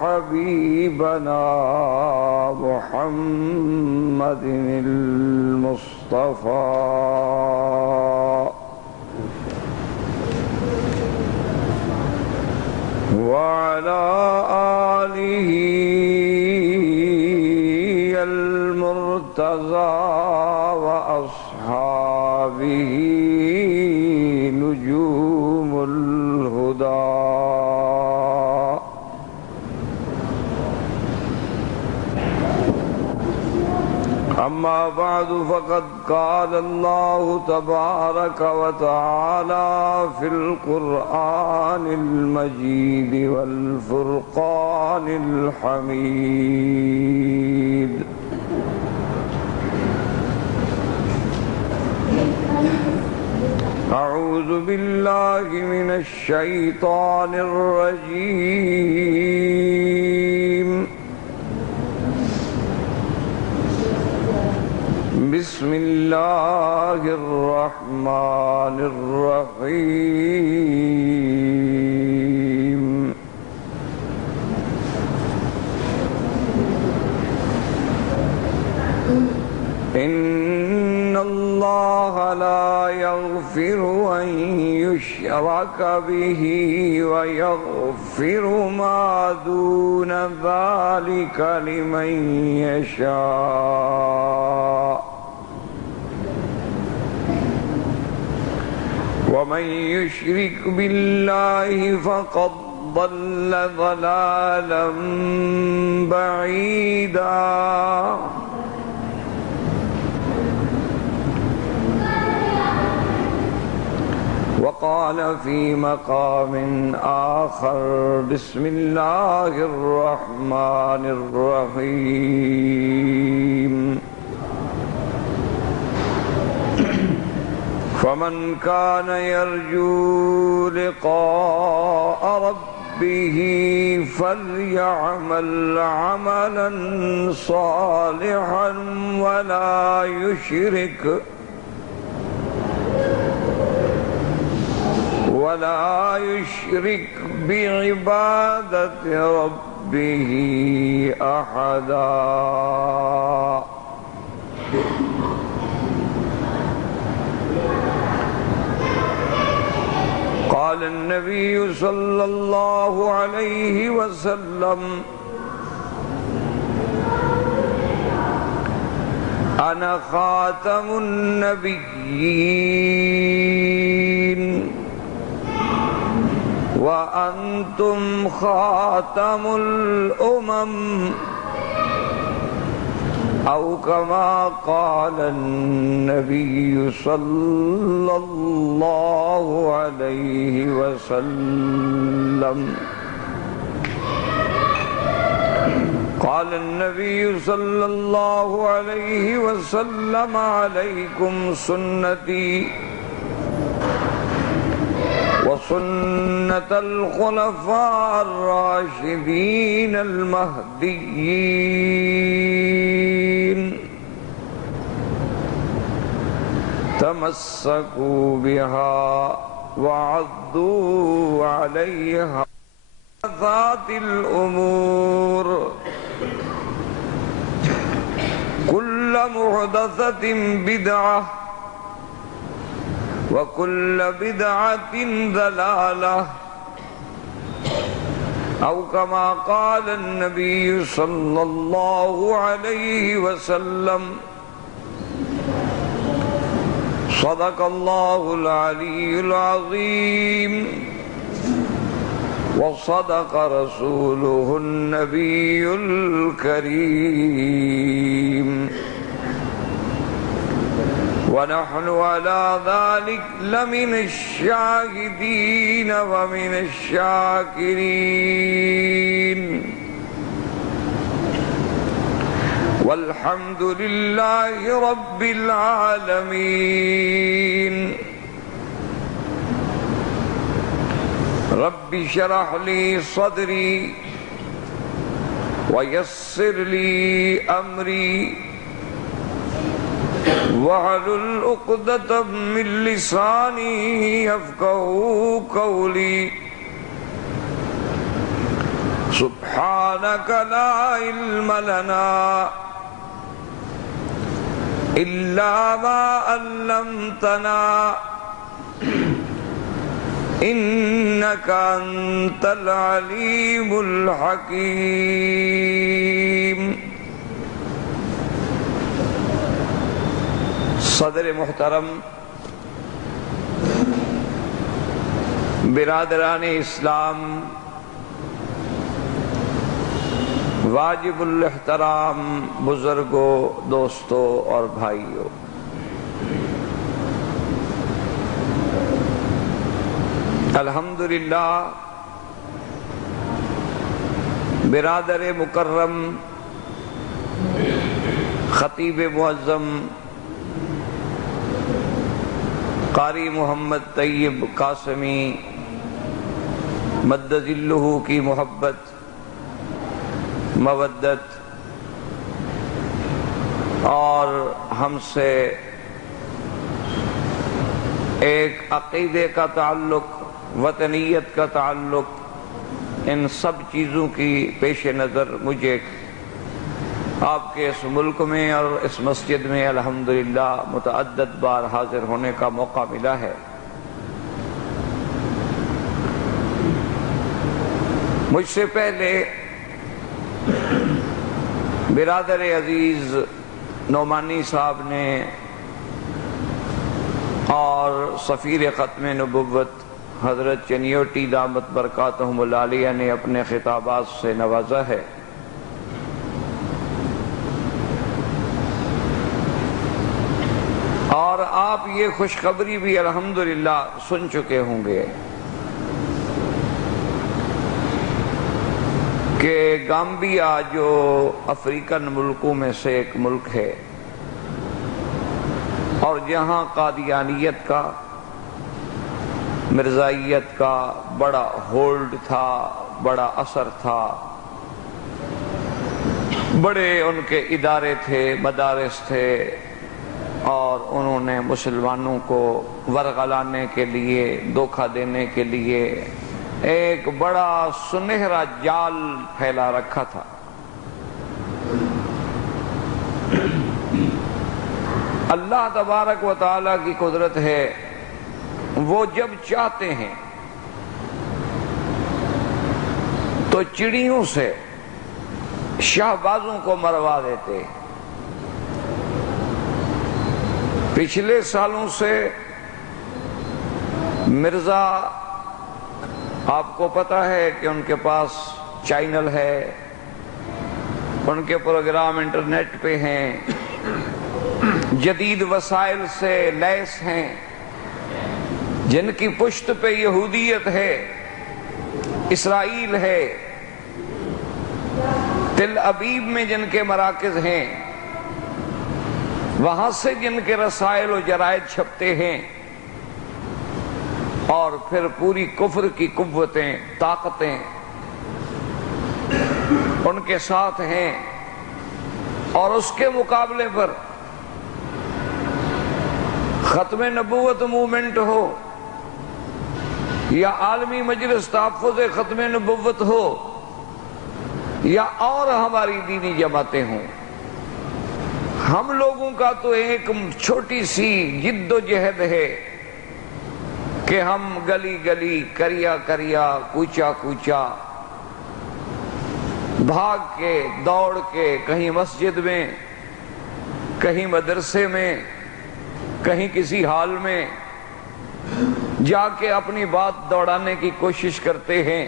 حبيبنا محمد المصطفى وعلى آله المرتضى وأصحابه نجوم الهدى. أما بعد فقد قال الله تبارك وتعالى في القرآن المجيد والفرقان الحميد: أعوذ بالله من الشيطان الرجيم. بسم الله الرحمن الرحيم. إن الله لا يغفر أن يشرك به ويغفر ما دون ذلك لمن يشاء، ومن يشرك بالله فقد ضل ضلالا بعيدا. وقال في مقام آخر: بسم الله الرحمن الرحيم. فمن كان يرجو لقاء ربه فليعمل عملا صالحا ولا يشرك بعبادة ربه أحدا. قال النبي صلى الله عليه وسلم: أنا خاتم النبيين وأنتم خاتم الأمم، أو كما قال النبي صلى الله عليه وسلم. قال النبي صلى الله عليه وسلم: عليكم سنتي وسنة الخلفاء الراشدين المهديين، تمسكوا بها وعضوا عليها ذات الأمور. كل محدثة بدعة وكل بدعة ضلالة، أو كما قال النبي صلى الله عليه وسلم. صدق الله العلي العظيم وصدق رسوله النبي الكريم، ونحن على ذلك لمن الشاهدين ومن الشاكرين، والحمد لله رب العالمين. رب اشرح لي صدري ويسر لي أمري واحلل عقدة من لساني يفقهوا قولي سبحانك لا علم لنا إلا ما علمتنا إنك أنت العليم الحكيم۔ صدر محترم، برادران اسلام، واجب الاحترام بزرگوں، دوستوں اور بھائیوں، الحمدللہ برادر مکرم خطیب معظم قاری محمد طیب قاسمی مد ظلہ کی محبت، مودت اور ہم سے ایک عقیدے کا تعلق، وطنیت کا تعلق، ان سب چیزوں کی پیش نظر مجھے آپ کے اس ملک میں اور اس مسجد میں الحمدللہ متعدد بار حاضر ہونے کا موقع ملا ہے۔ مجھ سے پہلے برادر عزیز نعمانی صاحب نے اور سفیر ختم نبوت حضرت چنیوٹی دامت برکاتہم العالیہ نے اپنے خطابات سے نوازا ہے۔ اور آپ یہ خوشخبری بھی الحمدللہ سن چکے ہوں گے کہ گامبیا جو افریقن ملکوں میں سے ایک ملک ہے اور جہاں قادیانیت کا، مرزائیت کا بڑا ہولڈ تھا، بڑا اثر تھا، بڑے ان کے ادارے تھے، مدارس تھے، اور انہوں نے مسلمانوں کو ورغلانے کے لیے، دھوکہ دینے کے لیے ایک بڑا سنہرا جال پھیلا رکھا تھا۔ اللہ تبارک و تعالیٰ کی قدرت ہے، وہ جب چاہتے ہیں تو چڑیوں سے شہبازوں کو مروا دیتے۔ پچھلے سالوں سے مرزا، آپ کو پتا ہے کہ ان کے پاس چینل ہے، ان کے پروگرام انٹرنیٹ پہ ہیں، جدید وسائل سے لیس ہیں، جن کی پشت پہ یہودیت ہے، اسرائیل ہے، تل ابیب میں جن کے مراکز ہیں، وہاں سے جن کے رسائل و جرائد چھپتے ہیں، اور پھر پوری کفر کی قوتیں، طاقتیں ان کے ساتھ ہیں، اور اس کے مقابلے پر ختم نبوت مومنٹ ہو یا عالمی مجلس تحفظ ختم نبوت ہو یا اور ہماری دینی جماعتیں ہوں، ہم لوگوں کا تو ایک چھوٹی سی جد و جہد ہے کہ ہم گلی گلی، کریا کریا، کوچا کوچا بھاگ کے، دوڑ کے، کہیں مسجد میں، کہیں مدرسے میں، کہیں کسی حال میں جا کے اپنی بات دوڑانے کی کوشش کرتے ہیں،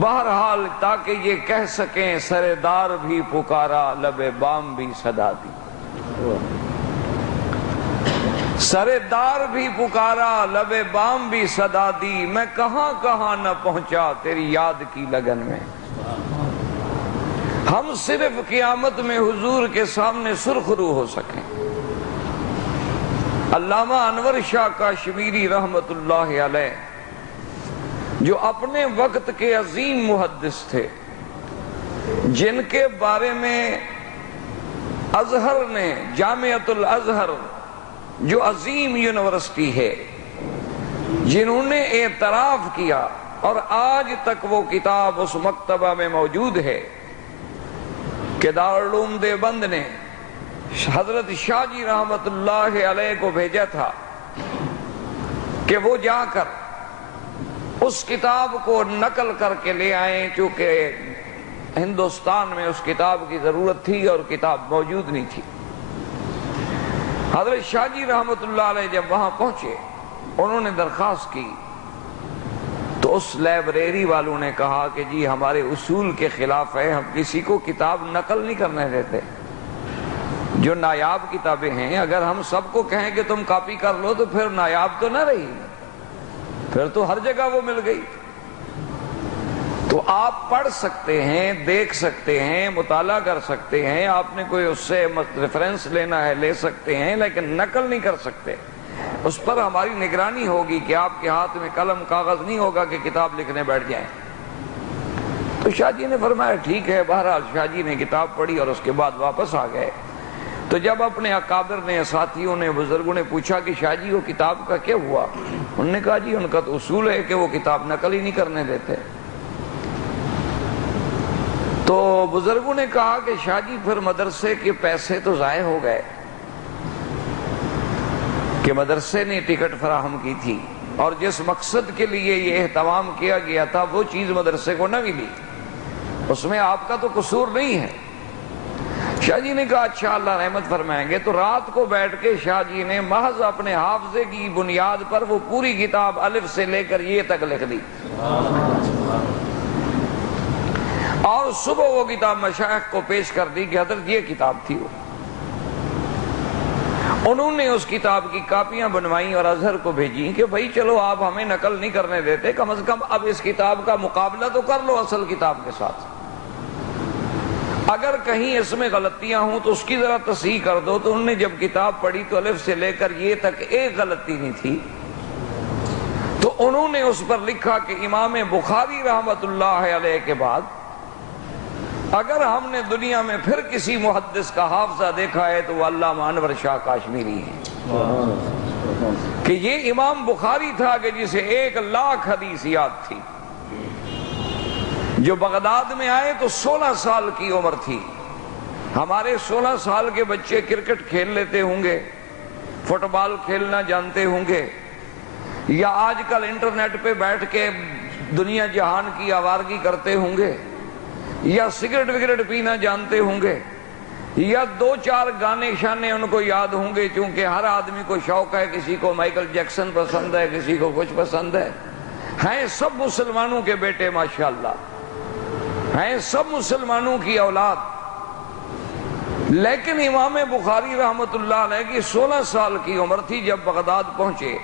بہرحال تاکہ یہ کہہ سکیں سردار بھی پکارا، لب بام بھی صدا دی۔ سردار بھی پکارا، لب بام بھی صدا دی، میں کہاں کہاں نہ پہنچا تیری یاد کی لگن میں۔ ہم صرف قیامت میں حضور کے سامنے سرخرو ہو سکیں۔ علامہ انور شاہ کاشمیری رحمت اللہ علیہ جو اپنے وقت کے عظیم محدث تھے، جن کے بارے میں ازہر نے، جامعۃ الازہر جو عظیم یونیورسٹی ہے، جنہوں نے اعتراف کیا اور آج تک وہ کتاب اس مکتبہ میں موجود ہے کہ دارالعلوم دیوبند نے حضرت شاہ جی رحمت اللہ علیہ کو بھیجا تھا کہ وہ جا کر اس کتاب کو نقل کر کے لے آئیں، چونکہ ہندوستان میں اس کتاب کی ضرورت تھی اور کتاب موجود نہیں تھی۔ حضرت شاہ جی رحمت اللہ علیہ جب وہاں پہنچے، انہوں نے درخواست کی تو اس لائبریری والوں نے کہا کہ جی ہمارے اصول کے خلاف ہے، ہم کسی کو کتاب نقل نہیں کرنے دیتے۔ جو نایاب کتابیں ہیں، اگر ہم سب کو کہیں کہ تم کاپی کر لو تو پھر نایاب تو نہ رہی، پھر تو ہر جگہ وہ مل گئی۔ تو آپ پڑھ سکتے ہیں، دیکھ سکتے ہیں، مطالعہ کر سکتے ہیں، آپ نے کوئی اس سے ریفرنس لینا ہے لے سکتے ہیں، لیکن نقل نہیں کر سکتے۔ اس پر ہماری نگرانی ہوگی کہ آپ کے ہاتھ میں قلم کاغذ نہیں ہوگا کہ کتاب لکھنے بیٹھ جائیں۔ تو شاہ جی نے فرمایا ٹھیک ہے۔ بہرحال شاہ جی نے کتاب پڑھی اور اس کے بعد واپس آ گئے۔ تو جب اپنے اکابر نے، ساتھیوں نے، بزرگوں نے پوچھا کہ شاہ جی وہ کتاب کا کیا ہوا، انہوں نے کہا جی ان کا تو اصول ہے کہ وہ کتاب نقل ہی نہیں کرنے دیتے۔ تو بزرگوں نے کہا کہ شاہ جی پھر مدرسے کے پیسے تو ضائع ہو گئے کہ مدرسے نے ٹکٹ فراہم کی تھی، اور جس مقصد کے لیے یہ اہتمام کیا گیا تھا وہ چیز مدرسے کو نہ ملی، اس میں آپ کا تو قصور نہیں ہے۔ شاہ جی نے کہا اچھا اللہ رحمت فرمائیں گے۔ تو رات کو بیٹھ کے شاہ جی نے محض اپنے حافظے کی بنیاد پر وہ پوری کتاب الف سے لے کر یہ تک لکھ دی، اور صبح وہ کتاب مشائخ کو پیش کر دی کہ حضرت یہ کتاب تھی وہ۔ انہوں نے اس کتاب کی کاپیاں بنوائیں اور ازہر کو بھیجیں کہ بھائی چلو آپ ہمیں نقل نہیں کرنے دیتے، کم از کم اب اس کتاب کا مقابلہ تو کر لو اصل کتاب کے ساتھ، اگر کہیں اس میں غلطیاں ہوں تو اس کی ذرا تصحیح کر دو۔ تو انہوں نے جب کتاب پڑھی تو الف سے لے کر یہ تک ایک غلطی نہیں تھی، تو انہوں نے اس پر لکھا کہ امام بخاری رحمت اللہ علیہ کے بعد اگر ہم نے دنیا میں پھر کسی محدث کا حافظہ دیکھا ہے تو وہ علامہ انور شاہ کاشمیری ہیں، کہ یہ امام بخاری تھا کہ جسے 1,00,000 حدیث یاد تھی، جو بغداد میں آئے تو 16 سال کی عمر تھی۔ ہمارے 16 سال کے بچے کرکٹ کھیل لیتے ہوں گے، فٹ بال کھیلنا جانتے ہوں گے، یا آج کل انٹرنیٹ پہ بیٹھ کے دنیا جہان کی آوارگی کرتے ہوں گے، یا سگریٹ وگریٹ پینا جانتے ہوں گے، یا 2-4 گانے شانے ان کو یاد ہوں گے، چونکہ ہر آدمی کو شوق ہے، کسی کو مائیکل جیکسن پسند ہے، کسی کو کچھ پسند ہے۔ ہیں سب مسلمانوں کے بیٹے ماشاءاللہ، ہیں سب مسلمانوں کی اولاد، لیکن امام بخاری رحمت اللہ علیہ کی 16 سال کی عمر تھی جب بغداد پہنچے،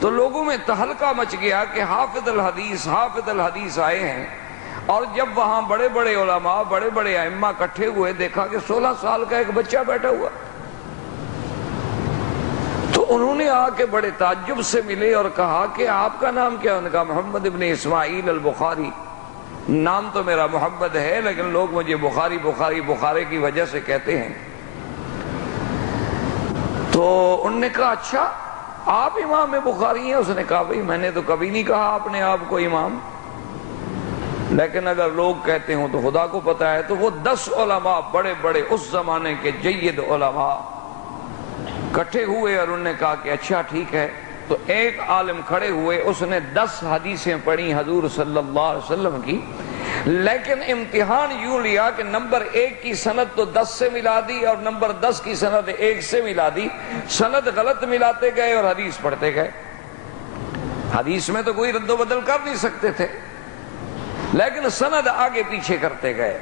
تو لوگوں میں تہلکہ مچ گیا کہ حافظ الحدیث آئے ہیں، اور جب وہاں بڑے بڑے علماء، بڑے بڑے ائمہ اکٹھے ہوئے، دیکھا کہ 16 سال کا ایک بچہ بیٹھا ہوا۔ تو انہوں نے آ کے بڑے تعجب سے ملے اور کہا کہ آپ کا نام کیا؟ انہوں نے کہا محمد ابن اسماعیل البخاری۔ نام تو میرا محمد ہے لیکن لوگ مجھے بخارے کی وجہ سے کہتے ہیں۔ تو انہوں نے کہا اچھا آپ امام بخاری ہیں؟ اس نے کہا بھئی میں نے تو کبھی نہیں کہا اپنے آپ کو امام، لیکن اگر لوگ کہتے ہوں تو خدا کو پتہ ہے۔ تو وہ 10 علماء بڑے بڑے اس زمانے کے جید علماء کٹھے ہوئے اور انہوں نے کہا کہ اچھا ٹھیک ہے۔ تو ایک عالم کھڑے ہوئے، اس نے 10 حدیثیں پڑھی حضور صلی اللہ علیہ وسلم کی، لیکن امتحان یوں لیا کہ نمبر 1 کی سند تو 10 سے ملا دی اور نمبر 10 کی سند 1 سے ملا دی، سند غلط ملاتے گئے اور حدیث پڑھتے گئے۔ حدیث میں تو کوئی رد و بدل کر نہیں سکتے تھے، لیکن سند آگے پیچھے کرتے گئے۔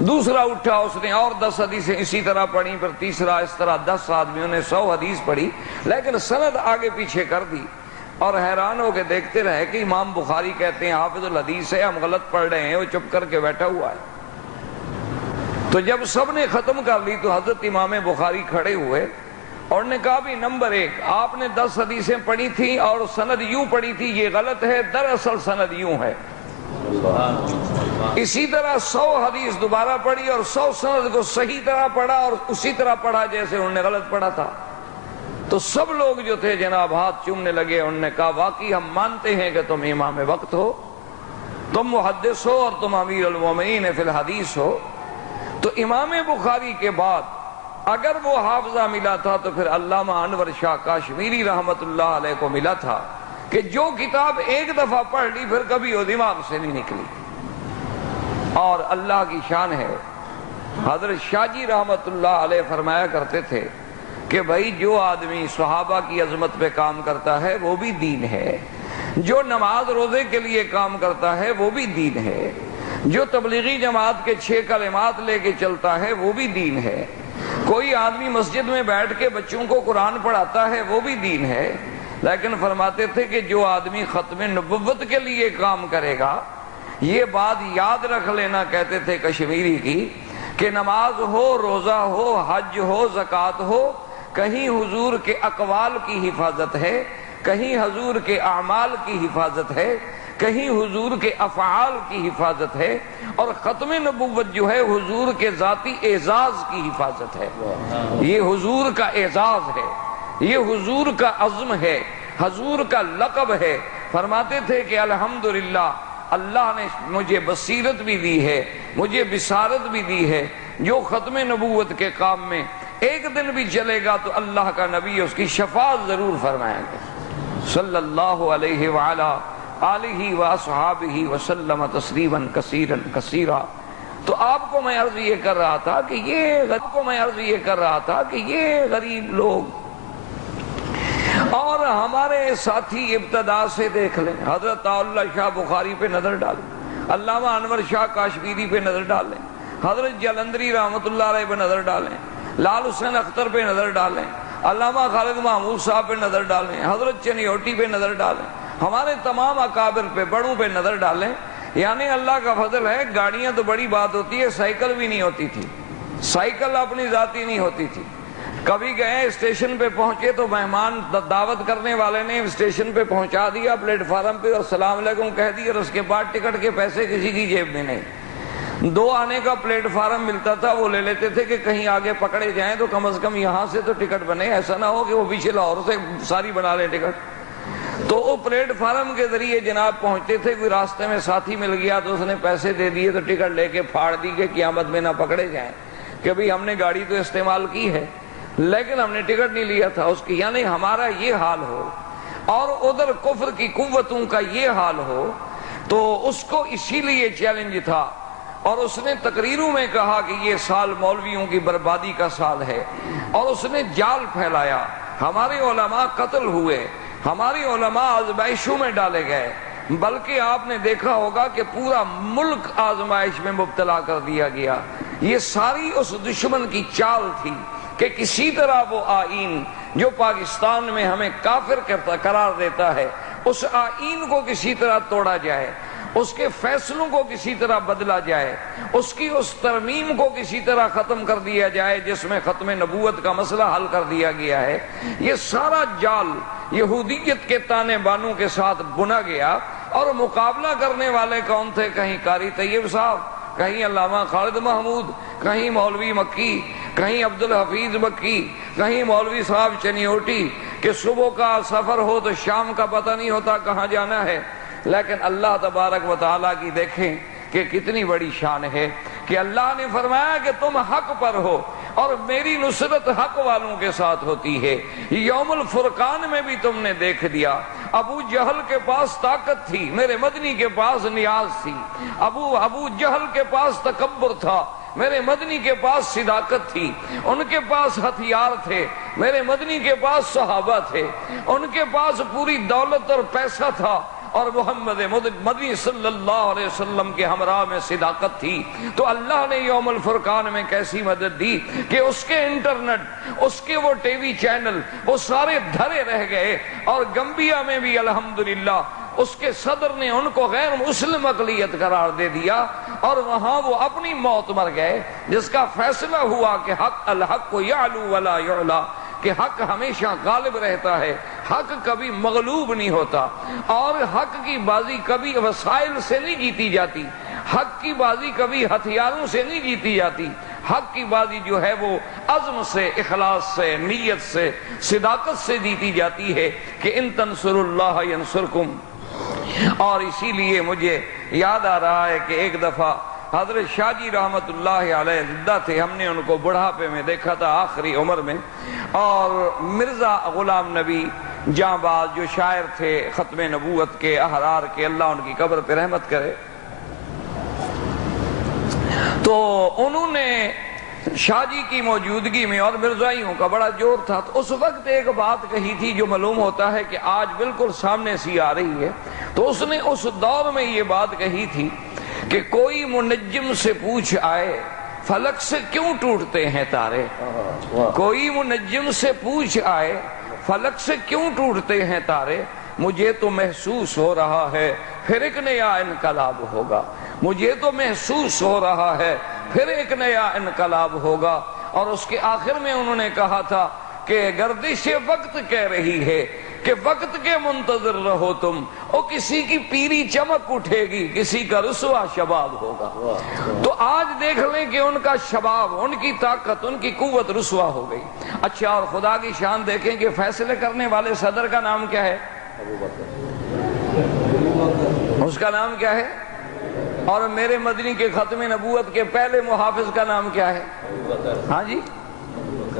دوسرا اٹھا، اس نے اور 10 حدیثیں اسی طرح پڑھی، پھر تیسرا، اس طرح 10 آدمیوں نے 100 حدیث پڑھی، لیکن سند آگے پیچھے کر دی، اور حیران ہو کے دیکھتے رہے کہ امام بخاری کہتے ہیں حافظ الحدیث ہے، ہم غلط پڑھ رہے ہیں، وہ چپ کر کے بیٹھا ہوا ہے۔ تو جب سب نے ختم کر لی تو حضرت امام بخاری کھڑے ہوئے اور نے کہا بھی نمبر 1 آپ نے 10 حدیثیں پڑھی تھی اور سند یوں پڑھی تھی، یہ غلط ہے، دراصل سند یوں ہے۔ اسی طرح 100 حدیث دوبارہ پڑھی اور 100 سند کو صحیح طرح پڑھا اور اسی طرح پڑھا جیسے انہوں نے غلط پڑھا تھا۔ تو سب لوگ جو تھے جناب ہاتھ چومنے لگے، انہوں نے کہا واقعی ہم مانتے ہیں کہ تم امام وقت ہو، تم محدث ہو اور تم امیر المومنین فی الحدیث ہو۔ تو امام بخاری کے بعد اگر وہ حافظہ ملا تھا تو پھر علامہ انور شاہ کاشمیری رحمت اللہ علیہ کو ملا تھا کہ جو کتاب ایک دفعہ پڑھ لی پھر کبھی وہ دماغ سے نہیں نکلی۔ اور اللہ کی شان ہے، حضرت شاہ جی رحمت اللہ علیہ فرمایا کرتے تھے کہ بھائی جو آدمی صحابہ کی عظمت پہ کام کرتا ہے وہ بھی دین ہے، جو نماز روزے کے لیے کام کرتا ہے وہ بھی دین ہے، جو تبلیغی جماعت کے 6 کلمات لے کے چلتا ہے وہ بھی دین ہے، کوئی آدمی مسجد میں بیٹھ کے بچوں کو قرآن پڑھاتا ہے وہ بھی دین ہے۔ لیکن فرماتے تھے کہ جو آدمی ختم نبوت کے لیے کام کرے گا، یہ بات یاد رکھ لینا کہتے تھے کشمیری کی، کہ نماز ہو، روزہ ہو، حج ہو، زکوٰۃ ہو، کہیں حضور کے اقوال کی حفاظت ہے، کہیں حضور کے اعمال کی حفاظت ہے، کہیں حضور کے افعال کی حفاظت ہے، اور ختم نبوت جو ہے حضور کے ذاتی اعزاز کی حفاظت ہے۔ یہ حضور کا اعزاز ہے، یہ حضور کا عزم ہے، حضور کا لقب ہے۔ فرماتے تھے کہ الحمدللہ اللہ نے مجھے بصیرت بھی دی ہے، مجھے بصارت بھی دی ہے، جو ختم نبوت کے کام میں ایک دن بھی چلے گا تو اللہ کا نبی اس کی شفاعت ضرور فرمائیں گے۔ صلی اللہ علیہ وعلا آلہ واصحابہ وسلم تسلیما کثیرا کثیرا۔ تو آپ کو میں عرض یہ کر رہا تھا کہ یہ غریب لوگ، اور ہمارے ساتھی ابتدا سے دیکھ لیں، حضرت اللہ شاہ بخاری پہ نظر ڈالیں، علامہ انور شاہ کاشمیری پہ نظر ڈالیں، حضرت جلندری رحمت اللہ علیہ پہ نظر ڈالیں، لال حسین اختر پہ نظر ڈالیں، علامہ خالد محمود صاحب پہ نظر ڈالیں، حضرت چنیوٹی پہ نظر ڈالیں، ہمارے تمام اکابر پہ، بڑوں پہ نظر ڈالیں۔ یعنی اللہ کا فضل ہے، گاڑیاں تو بڑی بات ہوتی ہے، سائیکل بھی نہیں ہوتی تھی، سائیکل اپنی ذاتی نہیں ہوتی تھی۔ کبھی گئے اسٹیشن پہ پہنچے تو مہمان دعوت کرنے والے نے اسٹیشن پہ پہنچا دیا پلیٹ فارم پہ اور السلام علیکم کہہ دیا، اور اس کے بعد ٹکٹ کے پیسے کسی کی جیب میں نہیں۔ 2 آنے کا پلیٹ فارم ملتا تھا، وہ لے لیتے تھے کہ کہیں آگے پکڑے جائیں تو کم از کم یہاں سے تو ٹکٹ بنے، ایسا نہ ہو کہ وہ پیچھے لاہور سے ساری بنا لیں ٹکٹ۔ تو وہ پلیٹ فارم کے ذریعے جناب پہنچتے تھے، کوئی راستے میں ساتھی مل گیا تو اس نے پیسے دے دیے تو ٹکٹ لے کے پھاڑ دی کہ قیامت میں نہ پکڑے جائیں کہ بھئی ہم نے گاڑی تو استعمال کی ہے لیکن ہم نے ٹکٹ نہیں لیا تھا اس کی۔ یعنی ہمارا یہ حال ہو اور ادھر کفر کی قوتوں کا یہ حال ہو، تو اس کو اسی لیے چیلنج تھا، اور اس نے تقریروں میں کہا کہ یہ سال مولویوں کی بربادی کا سال ہے، اور اس نے جال پھیلایا، ہمارے علماء قتل ہوئے، ہماری علماء آزمائشوں میں ڈالے گئے، بلکہ آپ نے دیکھا ہوگا کہ پورا ملک آزمائش میں مبتلا کر دیا گیا۔ یہ ساری اس دشمن کی چال تھی کہ کسی طرح وہ آئین جو پاکستان میں ہمیں کافر قرار دیتا ہے، اس آئین کو کسی طرح توڑا جائے، اس کے فیصلوں کو کسی طرح بدلا جائے، اس کی اس ترمیم کو کسی طرح ختم کر دیا جائے جس میں ختم نبوت کا مسئلہ حل کر دیا گیا ہے۔ یہ سارا جال یہودیت کے تانے بانوں کے ساتھ بنا گیا، اور مقابلہ کرنے والے کون تھے؟ کہیں قاری طیب صاحب، کہیں علامہ خالد محمود، کہیں مولوی مکی، کہیں عبدالحفیظ مکی، کہیں مولوی صاحب چنیوٹی، کہ صبح کا سفر ہو تو شام کا پتہ نہیں ہوتا کہاں جانا ہے۔ لیکن اللہ تبارک و تعالیٰ کی دیکھیں کہ کتنی بڑی شان ہے کہ اللہ نے فرمایا کہ تم حق پر ہو اور میری نصرت حق والوں کے ساتھ ہوتی ہے۔ یوم الفرقان میں بھی تم نے دیکھ دیا، ابو جہل کے پاس طاقت تھی، میرے مدنی کے پاس نیاز تھی، ابو جہل کے پاس تکبر تھا، میرے مدنی کے پاس صداقت تھی، ان کے پاس ہتھیار تھے، میرے مدنی کے پاس صحابہ تھے، ان کے پاس پوری دولت اور پیسہ تھا، اور محمد مدنی صلی اللہ علیہ وسلم کے ہمراہ میں صداقت تھی۔ تو اللہ نے یوم الفرقان میں کیسی مدد دی کہ اس کے انٹرنیٹ، اس کے وہ ٹی وی چینل، وہ سارے دھرے رہ گئے، اور گمبیا میں بھی الحمدللہ اس کے صدر نے ان کو غیر مسلم اقلیت قرار دے دیا، اور وہاں وہ اپنی موت مر گئے، جس کا فیصلہ ہوا کہ حق الحق یعلو ولا یعلا، کہ حق ہمیشہ غالب رہتا ہے، حق کبھی مغلوب نہیں ہوتا، اور حق کی بازی کبھی وسائل سے نہیں جیتی جاتی، حق کی بازی کبھی ہتھیاروں سے نہیں جیتی جاتی، حق کی بازی جو ہے وہ عزم سے، اخلاص سے، نیت سے، صداقت سے جیتی جاتی ہے کہ ان تنصروا اللہ ینصرکم۔ اور اسی لیے مجھے یاد آ رہا ہے کہ ایک دفعہ حضرت شاہ جی رحمت اللہ علیہ زندہ تھے، ہم نے ان کو بڑھاپے میں دیکھا تھا، آخری عمر میں، اور مرزا غلام نبی جاں باز جو شاعر تھے ختم نبوت کے، احرار کے، اللہ ان کی قبر پہ رحمت کرے، تو انہوں نے شاہ جی کی موجودگی میں، اور مرزائیوں کا بڑا جوڑ تھا، تو اس وقت ایک بات کہی تھی جو معلوم ہوتا ہے کہ آج بالکل سامنے سی آ رہی ہے۔ تو اس نے اس دور میں یہ بات کہی تھی کہ کوئی منجم سے پوچھ آئے فلک سے کیوں ٹوٹتے ہیں تارے، کوئی منجم سے پوچھ آئے فلک سے کیوں ٹوٹتے ہیں تارے، مجھے تو محسوس ہو رہا ہے پھر ایک نیا انقلاب ہوگا، مجھے تو محسوس ہو رہا ہے پھر ایک نیا انقلاب ہوگا۔ اور اس کے آخر میں انہوں نے کہا تھا کہ گردش وقت کہہ رہی ہے کہ وقت کے منتظر رہو تم، او کسی کی پیری چمک اٹھے گی، کسی کا رسوا شباب ہوگا۔ تو آج دیکھ لیں کہ ان کا شباب، ان کی طاقت، ان کی قوت رسوا ہو گئی۔ اچھا، اور خدا کی شان دیکھیں کہ فیصلے کرنے والے صدر کا نام کیا ہے؟ اس کا نام کیا ہے؟ اور میرے مدنی کے ختم نبوت کے پہلے محافظ کا نام کیا ہے؟ ہاں جی،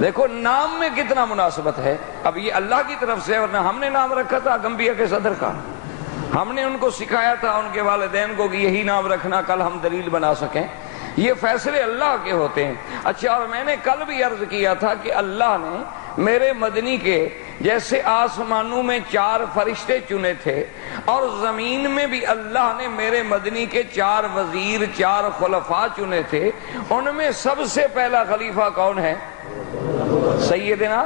دیکھو نام میں کتنا مناسبت ہے۔ اب یہ اللہ کی طرف سے، ورنہ ہم نے نام رکھا تھا گمبیا کے صدر کا، ہم نے ان کو سکھایا تھا ان کے والدین کو کہ یہی نام رکھنا، کل ہم دلیل بنا سکیں۔ یہ فیصلے اللہ کے ہوتے ہیں۔ اچھا، اور میں نے کل بھی عرض کیا تھا کہ اللہ نے میرے مدنی کے جیسے آسمانوں میں 4 فرشتے چنے تھے، اور زمین میں بھی اللہ نے میرے مدنی کے 4 وزیر، 4 خلفاء چنے تھے۔ ان میں سب سے پہلا خلیفہ کون ہے؟ سیدنا،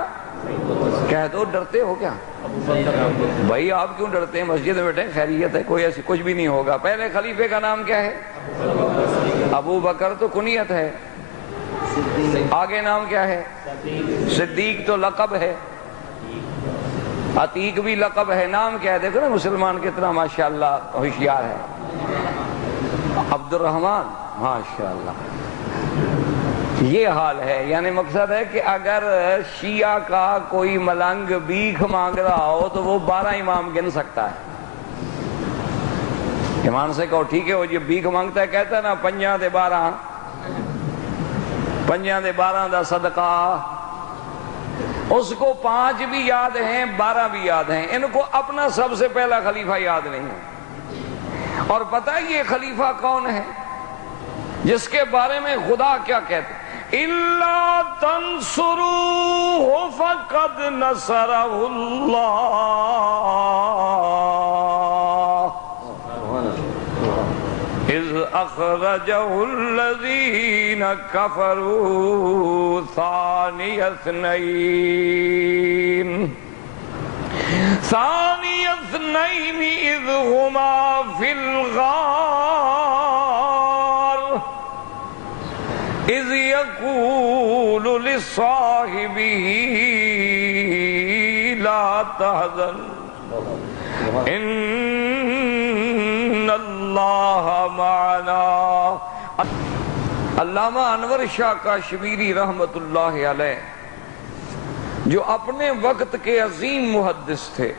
کہہ دو، ڈرتے ہو کیا بھائی؟ آپ کیوں ڈرتے ہیں؟ مسجد میں بیٹھے، خیریت ہے، کوئی ایسی کچھ بھی نہیں ہوگا۔ پہلے خلیفے کا نام کیا ہے؟ ابو بکر تو کنیت ہے، آگے نام کیا ہے؟ صدیق تو لقب ہے، عتیق بھی لقب ہے، نام کیا ہے؟ دیکھو نا مسلمان کتنا ماشاءاللہ ہوشیار ہے۔ عبد الرحمن، ماشاءاللہ، یہ حال ہے۔ یعنی مقصد ہے کہ اگر شیعہ کا کوئی ملنگ بھیک مانگ رہا ہو تو وہ 12 امام گن سکتا ہے۔ امام سے کہو ٹھیک ہے، وہ جو بھیک مانگتا ہے کہتا ہے نا 5 دے 12، 5 دے 12 دا صدقہ، اس کو 5 بھی یاد ہیں، 12 بھی یاد ہیں، ان کو اپنا سب سے پہلا خلیفہ یاد نہیں ہے۔ اور پتہ یہ خلیفہ کون ہے جس کے بارے میں خدا کیا کہتے ہیں؟ إِلَّا تَنْصُرُوهُ فَقَدْ نَصَرَهُ اللَّهُ إِذْ أَخْرَجَهُ الَّذِينَ كَفَرُوا ثَانِيَ اثْنَيْنِ إِذْ هُمَا فِي الْغَارِ إِذْ يَقُولُ لِصَاحِبِهِ لَا تَحْزَنْ إِنَّ اللَّهَ مَعَنَا۔ علامہ انور شاہ کاشمیری رحمت اللہ علیہ، جو اپنے وقت کے عظیم محدث تھے،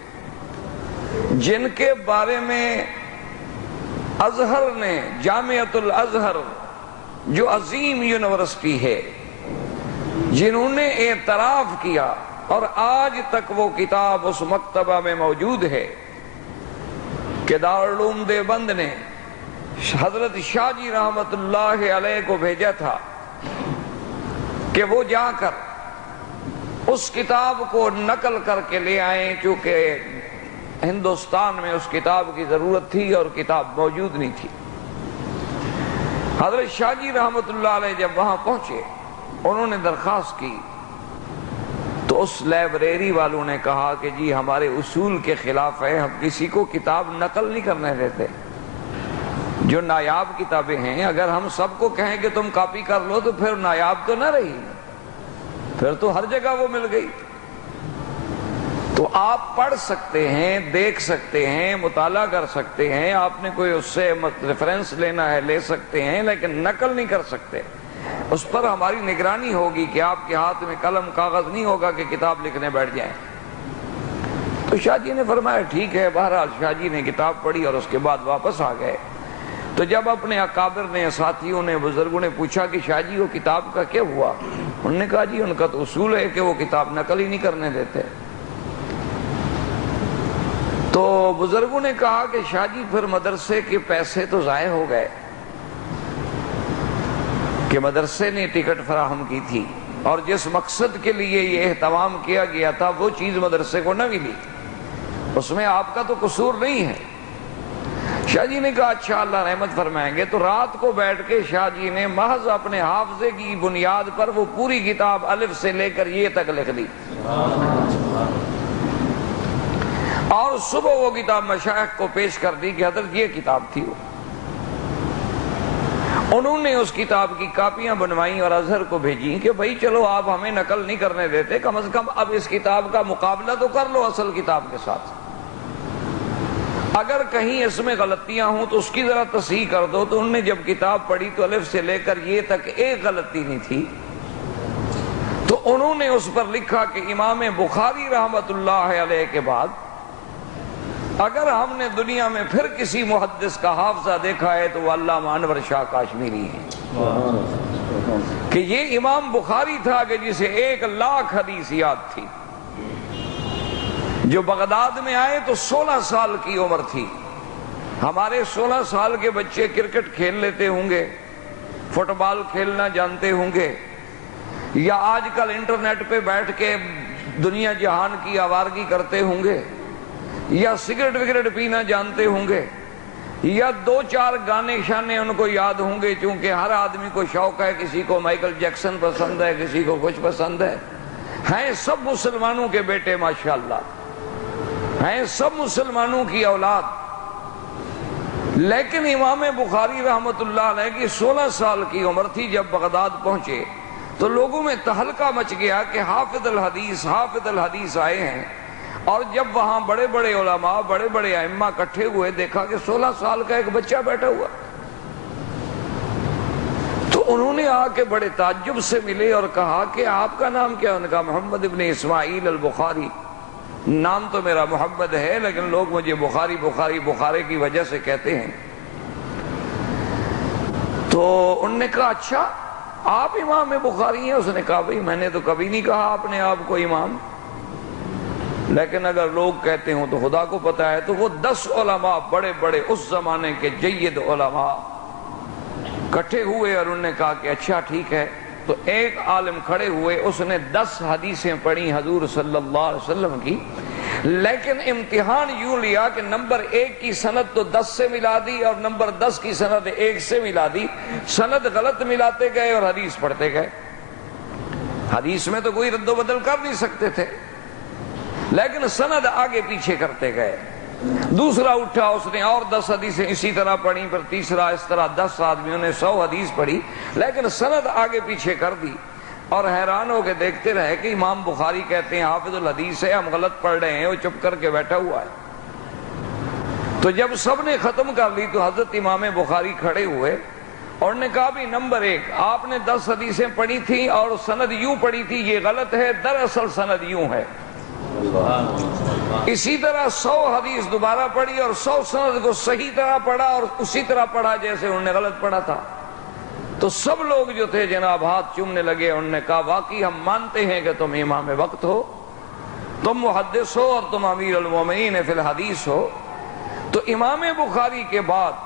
جن کے بارے میں ازہر نے، جامعۃ الازہر جو عظیم یونیورسٹی ہے، جنہوں نے اعتراف کیا، اور آج تک وہ کتاب اس مکتبہ میں موجود ہے کہ دارالعلوم دیوبند نے حضرت شاہ جی رحمت اللہ علیہ کو بھیجا تھا کہ وہ جا کر اس کتاب کو نقل کر کے لے آئیں، چونکہ ہندوستان میں اس کتاب کی ضرورت تھی اور کتاب موجود نہیں تھی۔ حضرت شاہ جی رحمت اللہ علیہ جب وہاں پہنچے، انہوں نے درخواست کی، تو اس لائبریری والوں نے کہا کہ جی ہمارے اصول کے خلاف ہے، ہم کسی کو کتاب نقل نہیں کرنے دیتے، جو نایاب کتابیں ہیں اگر ہم سب کو کہیں کہ تم کاپی کر لو تو پھر نایاب تو نہ رہی، پھر تو ہر جگہ وہ مل گئی۔ تو آپ پڑھ سکتے ہیں، دیکھ سکتے ہیں، مطالعہ کر سکتے ہیں، آپ نے کوئی اس سے ریفرنس لینا ہے لے سکتے ہیں، لیکن نقل نہیں کر سکتے۔ اس پر ہماری نگرانی ہوگی کہ آپ کے ہاتھ میں قلم کاغذ نہیں ہوگا کہ کتاب لکھنے بیٹھ جائیں۔ تو شاہ جی نے فرمایا ٹھیک ہے۔ بہرحال شاہ جی نے کتاب پڑھی اور اس کے بعد واپس آ گئے۔ تو جب اپنے اکابر نے، ساتھیوں نے، بزرگوں نے پوچھا کہ شاہ جی وہ کتاب کا کیا ہوا، انہوں نے کہا جی ان کا تو اصول ہے کہ وہ کتاب نقل ہی نہیں کرنے دیتے۔ تو بزرگوں نے کہا کہ شاہ جی پھر مدرسے کے پیسے تو ضائع ہو گئے کہ مدرسے نے ٹکٹ فراہم کی تھی، اور جس مقصد کے لیے یہ اہتمام کیا گیا تھا وہ چیز مدرسے کو نہ ملی، اس میں آپ کا تو قصور نہیں ہے۔ شاہ جی نے کہا اچھا اللہ رحمت فرمائیں گے۔ تو رات کو بیٹھ کے شاہ جی نے محض اپنے حافظے کی بنیاد پر وہ پوری کتاب الف سے لے کر یہ تک لکھ دی، اور صبح وہ کتاب مشائخ کو پیش کر دی کہ حضرت یہ کتاب تھی وہ۔ انہوں نے اس کتاب کی کاپیاں بنوائیں اور ازہر کو بھیجیں کہ بھائی چلو آپ ہمیں نقل نہیں کرنے دیتے، کم از کم اب اس کتاب کا مقابلہ تو کر لو اصل کتاب کے ساتھ، اگر کہیں اس میں غلطیاں ہوں تو اس کی ذرا تصحیح کر دو۔ تو انہوں نے جب کتاب پڑھی تو الف سے لے کر یہ تک ایک غلطی نہیں تھی، تو انہوں نے اس پر لکھا کہ امام بخاری رحمت اللہ علیہ کے بعد اگر ہم نے دنیا میں پھر کسی محدث کا حافظہ دیکھا ہے تو وہ علامہ انور شاہ کاشمیری ہے، کہ یہ امام بخاری تھا کہ جسے 1,00,000 حدیث یاد تھی، جو بغداد میں آئے تو 16 سال کی عمر تھی۔ ہمارے 16 سال کے بچے کرکٹ کھیل لیتے ہوں گے، فٹ بال کھیلنا جانتے ہوں گے، یا آج کل انٹرنیٹ پہ بیٹھ کے دنیا جہان کی آوارگی کرتے ہوں گے، یا سگریٹ وگریٹ پینا جانتے ہوں گے، یا 2-4 گانے شانے ان کو یاد ہوں گے، چونکہ ہر آدمی کو شوق ہے، کسی کو مائیکل جیکسن پسند ہے، کسی کو کچھ پسند ہے۔ ہیں سب مسلمانوں کے بیٹے ماشاءاللہ، ہیں سب مسلمانوں کی اولاد، لیکن امام بخاری رحمت اللہ علیہ کی 16 سال کی عمر تھی جب بغداد پہنچے، تو لوگوں میں تہلکہ مچ گیا کہ حافظ الحدیث آئے ہیں، اور جب وہاں بڑے بڑے علماء، بڑے بڑے ائمہ اکٹھے ہوئے، دیکھا کہ 16 سال کا ایک بچہ بیٹھا ہوا، تو انہوں نے آ کے بڑے تعجب سے ملے اور کہا کہ آپ کا نام کیا؟ انہوں نے کہا محمد ابن اسماعیل البخاری۔ نام تو میرا محمد ہے لیکن لوگ مجھے بخارے کی وجہ سے کہتے ہیں۔ تو انہوں نے کہا اچھا آپ امام بخاری ہیں؟ اس نے کہا بھئی میں نے تو کبھی نہیں کہا اپنے آپ کو امام، لیکن اگر لوگ کہتے ہوں تو خدا کو پتا ہے۔ تو وہ 10 علماء بڑے بڑے اس زمانے کے جید علماء کٹھے ہوئے اور انہوں نے کہا کہ اچھا ٹھیک ہے۔ تو ایک عالم کھڑے ہوئے، اس نے 10 حدیثیں پڑھی حضور صلی اللہ علیہ وسلم کی، لیکن امتحان یوں لیا کہ نمبر 1 کی سند تو 10 سے ملا دی اور نمبر 10 کی سند 1 سے ملا دی، سند غلط ملاتے گئے اور حدیث پڑھتے گئے۔ حدیث میں تو کوئی رد و بدل کر نہیں سکتے تھے، لیکن سند آگے پیچھے کرتے گئے۔ دوسرا اٹھا، اس نے اور 10 حدیثیں اسی طرح پڑھی، پھر تیسرا، اس طرح 10 آدمیوں نے 100 حدیث پڑھی، لیکن سند آگے پیچھے کر دی، اور حیران ہو کے دیکھتے رہے کہ امام بخاری کہتے ہیں حافظ الحدیث ہے، ہم غلط پڑھ رہے ہیں، وہ چپ کر کے بیٹھا ہوا ہے۔ تو جب سب نے ختم کر لی تو حضرت امام بخاری کھڑے ہوئے اور نے کہا بھی نمبر 1 آپ نے 10 حدیثیں پڑھی تھی اور سند یوں پڑھی تھی، یہ غلط ہے، دراصل سند یوں ہے۔ اسی طرح 100 حدیث دوبارہ پڑھی اور 100 سند کو صحیح طرح پڑھا اور اسی طرح پڑھا جیسے انہوں نے غلط پڑھا تھا۔ تو سب لوگ جو تھے جناب ہاتھ چومنے لگے، انہوں نے کہا واقعی ہم مانتے ہیں کہ تم امام وقت ہو، تم محدث ہو اور تم امیر المومنین فی الحدیث ہو۔ تو امام بخاری کے بعد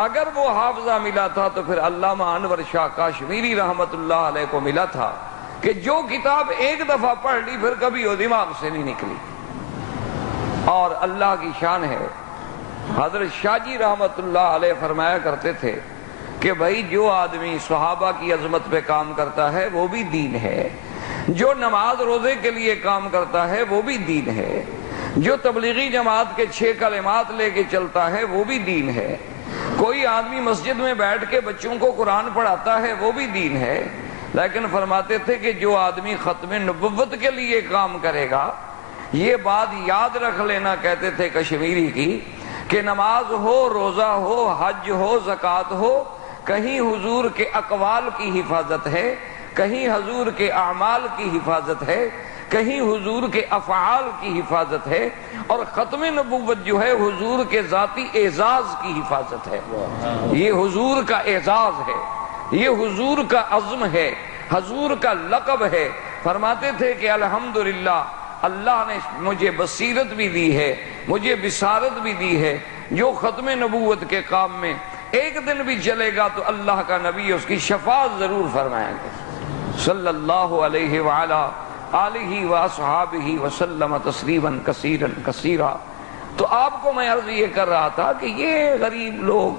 اگر وہ حافظہ ملا تھا تو پھر علامہ انور شاہ کاشمیری رحمت اللہ علیہ کو ملا تھا کہ جو کتاب ایک دفعہ پڑھ لی پھر کبھی وہ دماغ سے نہیں نکلی۔ اور اللہ کی شان ہے، حضرت شاہ جی رحمت اللہ علیہ فرمایا کرتے تھے کہ بھائی جو آدمی صحابہ کی عظمت پہ کام کرتا ہے وہ بھی دین ہے، جو نماز روزے کے لیے کام کرتا ہے وہ بھی دین ہے، جو تبلیغی جماعت کے 6 کلمات لے کے چلتا ہے وہ بھی دین ہے، کوئی آدمی مسجد میں بیٹھ کے بچوں کو قرآن پڑھاتا ہے وہ بھی دین ہے۔ لیکن فرماتے تھے کہ جو آدمی ختم نبوت کے لیے کام کرے گا، یہ بات یاد رکھ لینا کہتے تھے کشمیری کی کہ نماز ہو، روزہ ہو، حج ہو، زکوٰۃ ہو، کہیں حضور کے اقوال کی حفاظت ہے، کہیں حضور کے اعمال کی حفاظت ہے، کہیں حضور کے افعال کی حفاظت ہے، اور ختم نبوت جو ہے حضور کے ذاتی اعزاز کی حفاظت ہے۔ یہ حضور کا اعزاز ہے، یہ حضور کا عزم ہے، حضور کا لقب ہے۔ فرماتے تھے کہ الحمدللہ اللہ نے مجھے بصیرت بھی دی ہے، مجھے بصارت بھی دی ہے، جو ختم نبوت کے کام میں ایک دن بھی چلے گا تو اللہ کا نبی اس کی شفاعت ضرور فرمائیں گے۔ صلی اللہ علیہ وعلا آلہ واصحابہ وسلم تسلیما کثیرا کثیرا۔ تو آپ کو میں عرض یہ کر رہا تھا کہ یہ غریب لوگ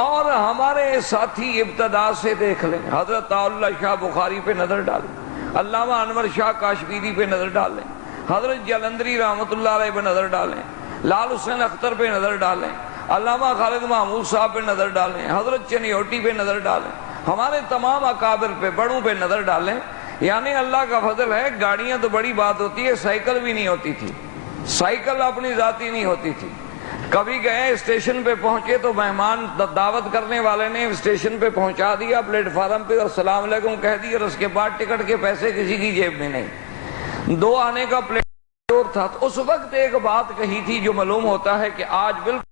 اور ہمارے ساتھی ابتدا سے دیکھ لیں، حضرت اللہ شاہ بخاری پہ نظر ڈالیں، علامہ انور شاہ کاشمیری پہ نظر ڈالیں، حضرت جلندری رحمۃ اللہ علیہ پہ نظر ڈالیں، لال حسین اختر پہ نظر ڈالیں، علامہ خالد محمود صاحب پہ نظر ڈالیں، حضرت چنیوٹی پہ نظر ڈالیں، ہمارے تمام اکابر پہ، بڑوں پہ نظر ڈالیں۔ یعنی اللہ کا فضل ہے، گاڑیاں تو بڑی بات ہوتی ہے، سائیکل بھی نہیں ہوتی تھی، سائیکل اپنی ذاتی نہیں ہوتی تھی۔ کبھی گئے اسٹیشن پہ پہنچے تو مہمان دعوت کرنے والے نے اسٹیشن پہ پہنچا دیا پلیٹ فارم پہ اور السلام علیکم کہہ دیا، اور اس کے بعد ٹکٹ کے پیسے کسی کی جیب میں نہیں، 2 آنے کا پلیٹ اور تھا۔ تو اس وقت ایک بات کہی تھی جو معلوم ہوتا ہے کہ آج بالکل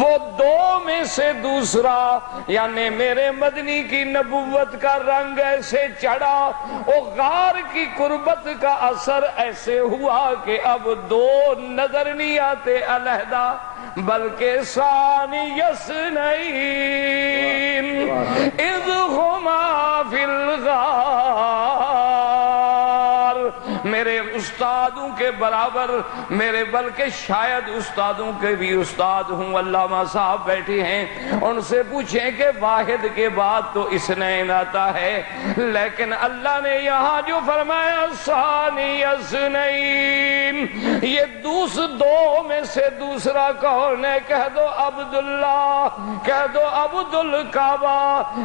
وہ 2 میں سے دوسرا، یعنی میرے مدنی کی نبوت کا رنگ ایسے چڑھا، وہ غار کی قربت کا اثر ایسے ہوا کہ اب 2 نظر نہیں آتے علیحدہ بلکہ ثانی اثنین اذ ہما فی الغار۔ میرے استادوں کے برابر، میرے بلکہ شاید استادوں کے بھی استاد ہوں، علامہ صاحب بیٹھے ہیں، ان سے پوچھیں کہ واحد کے بعد تو اثنین آتا ہے، لیکن اللہ نے یہاں جو فرمایا ثانی اثنین، یہ 2 میں سے دوسرا کون ہے؟ کہہ دو عبداللہ، کہہ دو عبد الکعبہ،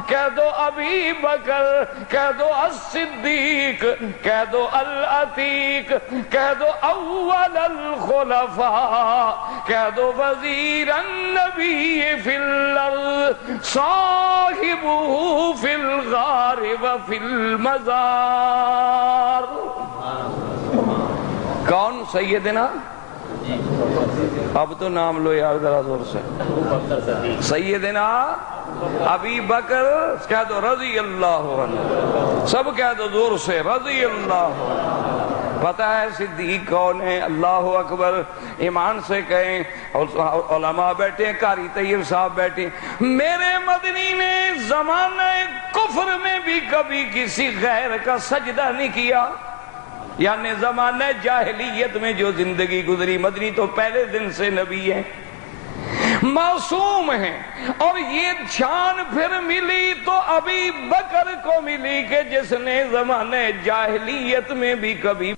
کہہ دو ابی بکر، کہہ دو الصدیق، کہہ دو العتیق، کہہ دو اول الخلفاء، کہہ دو وزیر النبی فی الارض، صاحبہ فی الغار وفی المزار۔ کون؟ سیدنا، اب تو نام لو یار ذرا زور سے، سیدنا ابی بکر، کہہ دو رضی اللہ عنہ، سب کہہ دو زور سے رضی اللہ عنہ۔ پتہ ہے صدیق کون ہے؟ اللہ اکبر، ایمان سے کہیں، علماء بیٹھے، قاری طیب صاحب بیٹھے۔ میرے مدنی نے زمانہ کفر میں بھی کبھی کسی غیر کا سجدہ نہیں کیا، یعنی زمانہ جاہلیت میں جو زندگی گزری، مدنی تو پہلے دن سے نبی ہیں، معصوم ہیں، اور یہ شان پھر ملی تو ابی بکر کو ملی کہ جس نے زمانہ جاہلیت میں بھی کبھی۔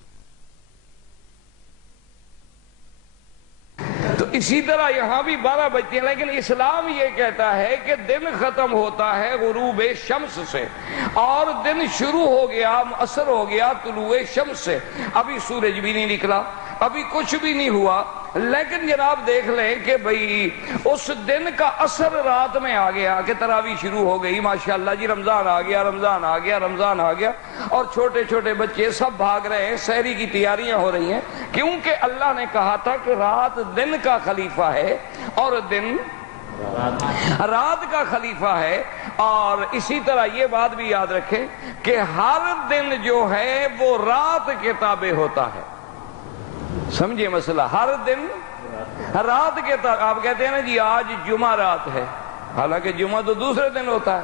تو اسی طرح یہاں بھی 12 بجتے ہیں، لیکن اسلام یہ کہتا ہے کہ دن ختم ہوتا ہے غروب شمس سے، اور دن شروع ہو گیا، عصر ہو گیا طلوع شمس سے۔ ابھی سورج بھی نہیں نکلا، ابھی کچھ بھی نہیں ہوا، لیکن جناب دیکھ لیں کہ بھئی اس دن کا اثر رات میں آ گیا کہ تراویح شروع ہو گئی، ماشاءاللہ جی رمضان آ گیا، رمضان آ گیا، رمضان آ گیا، اور چھوٹے چھوٹے بچے سب بھاگ رہے ہیں، سحری کی تیاریاں ہو رہی ہیں، کیونکہ اللہ نے کہا تھا کہ رات دن کا خلیفہ ہے اور دن رات کا خلیفہ ہے۔ اور اسی طرح یہ بات بھی یاد رکھیں کہ ہر دن جو ہے وہ رات کے تابع ہوتا ہے، سمجھے مسئلہ، ہر دن رات کے تابع۔ آپ کہتے ہیں نا جی آج جمعہ رات ہے، حالانکہ جمعہ تو دوسرے دن ہوتا ہے،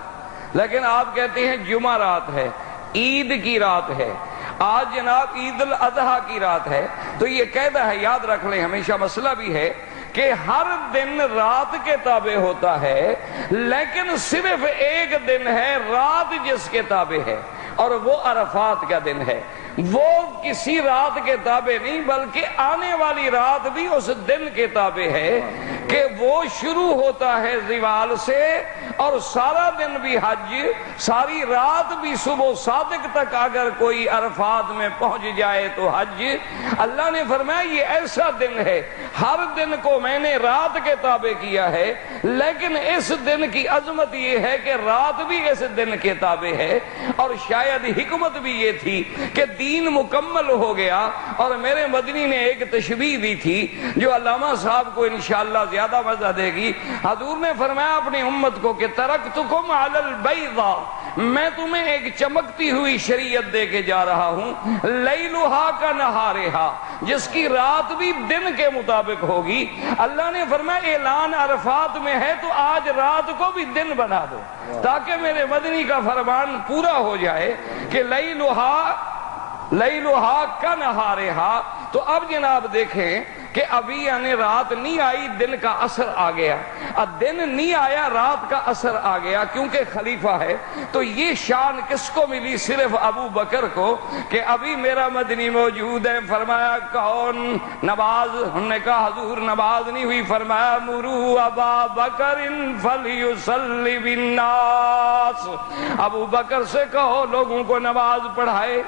لیکن آپ کہتے ہیں جمعہ رات ہے، عید کی رات ہے، آج جناب عید الاضحیٰ کی رات ہے، تو یہ قاعدہ ہے، یاد رکھ لیں، ہمیشہ مسئلہ بھی ہے کہ ہر دن رات کے تابع ہوتا ہے، لیکن صرف ایک دن ہے رات جس کے تابع ہے، اور وہ عرفات کا دن ہے۔ وہ کسی رات کے تابع نہیں بلکہ آنے والی رات بھی اس دن کے تابع ہے کہ وہ شروع ہوتا ہے زوال سے اور سارا دن بھی حج، ساری رات بھی صبح صادق تک اگر کوئی عرفات میں پہنچ جائے تو حج۔ اللہ نے فرمایا یہ ایسا دن ہے، ہر دن کو میں نے رات کے تابع کیا ہے، لیکن اس دن کی عظمت یہ ہے کہ رات بھی اس دن کے تابع ہے، اور شاید حکمت بھی یہ تھی کہ دین مکمل ہو گیا۔ اور میرے مدنی نے ایک تشبیہ دی تھی جو علامہ صاحب کو انشاءاللہ زیادہ مزہ دے گی۔ حضور نے فرمایا اپنی امت کو کہ ترکتکم علی البیضاء، میں تمہیں ایک چمکتی ہوئی شریعت دے کے جا رہا ہوں، لیلھا کنہارھا، جس کی رات بھی دن کے مطابق ہوگی۔ اللہ نے فرمایا اعلان عرفات میں ہے تو آج رات کو بھی دن بنا دو، تاکہ میرے مدنی کا فرمان پورا ہو جائے کہ لیلھا کنہارھا۔ تو اب جناب دیکھیں کہ ابھی یعنی رات نہیں آئی، دن کا اثر آ گیا، اب دن نہیں آیا رات کا اثر آ گیا، کیونکہ خلیفہ ہے۔ تو یہ شان کس کو ملی؟ صرف ابو بکر کو، کہ ابھی میرا مدنی موجود ہے۔ فرمایا کون نماز؟ ہم نے کہا حضور نماز نہیں ہوئی۔ فرمایا مروا ابا بکر فلیصلی بالناس، ابو بکر سے کہو لوگوں کو نماز پڑھائے۔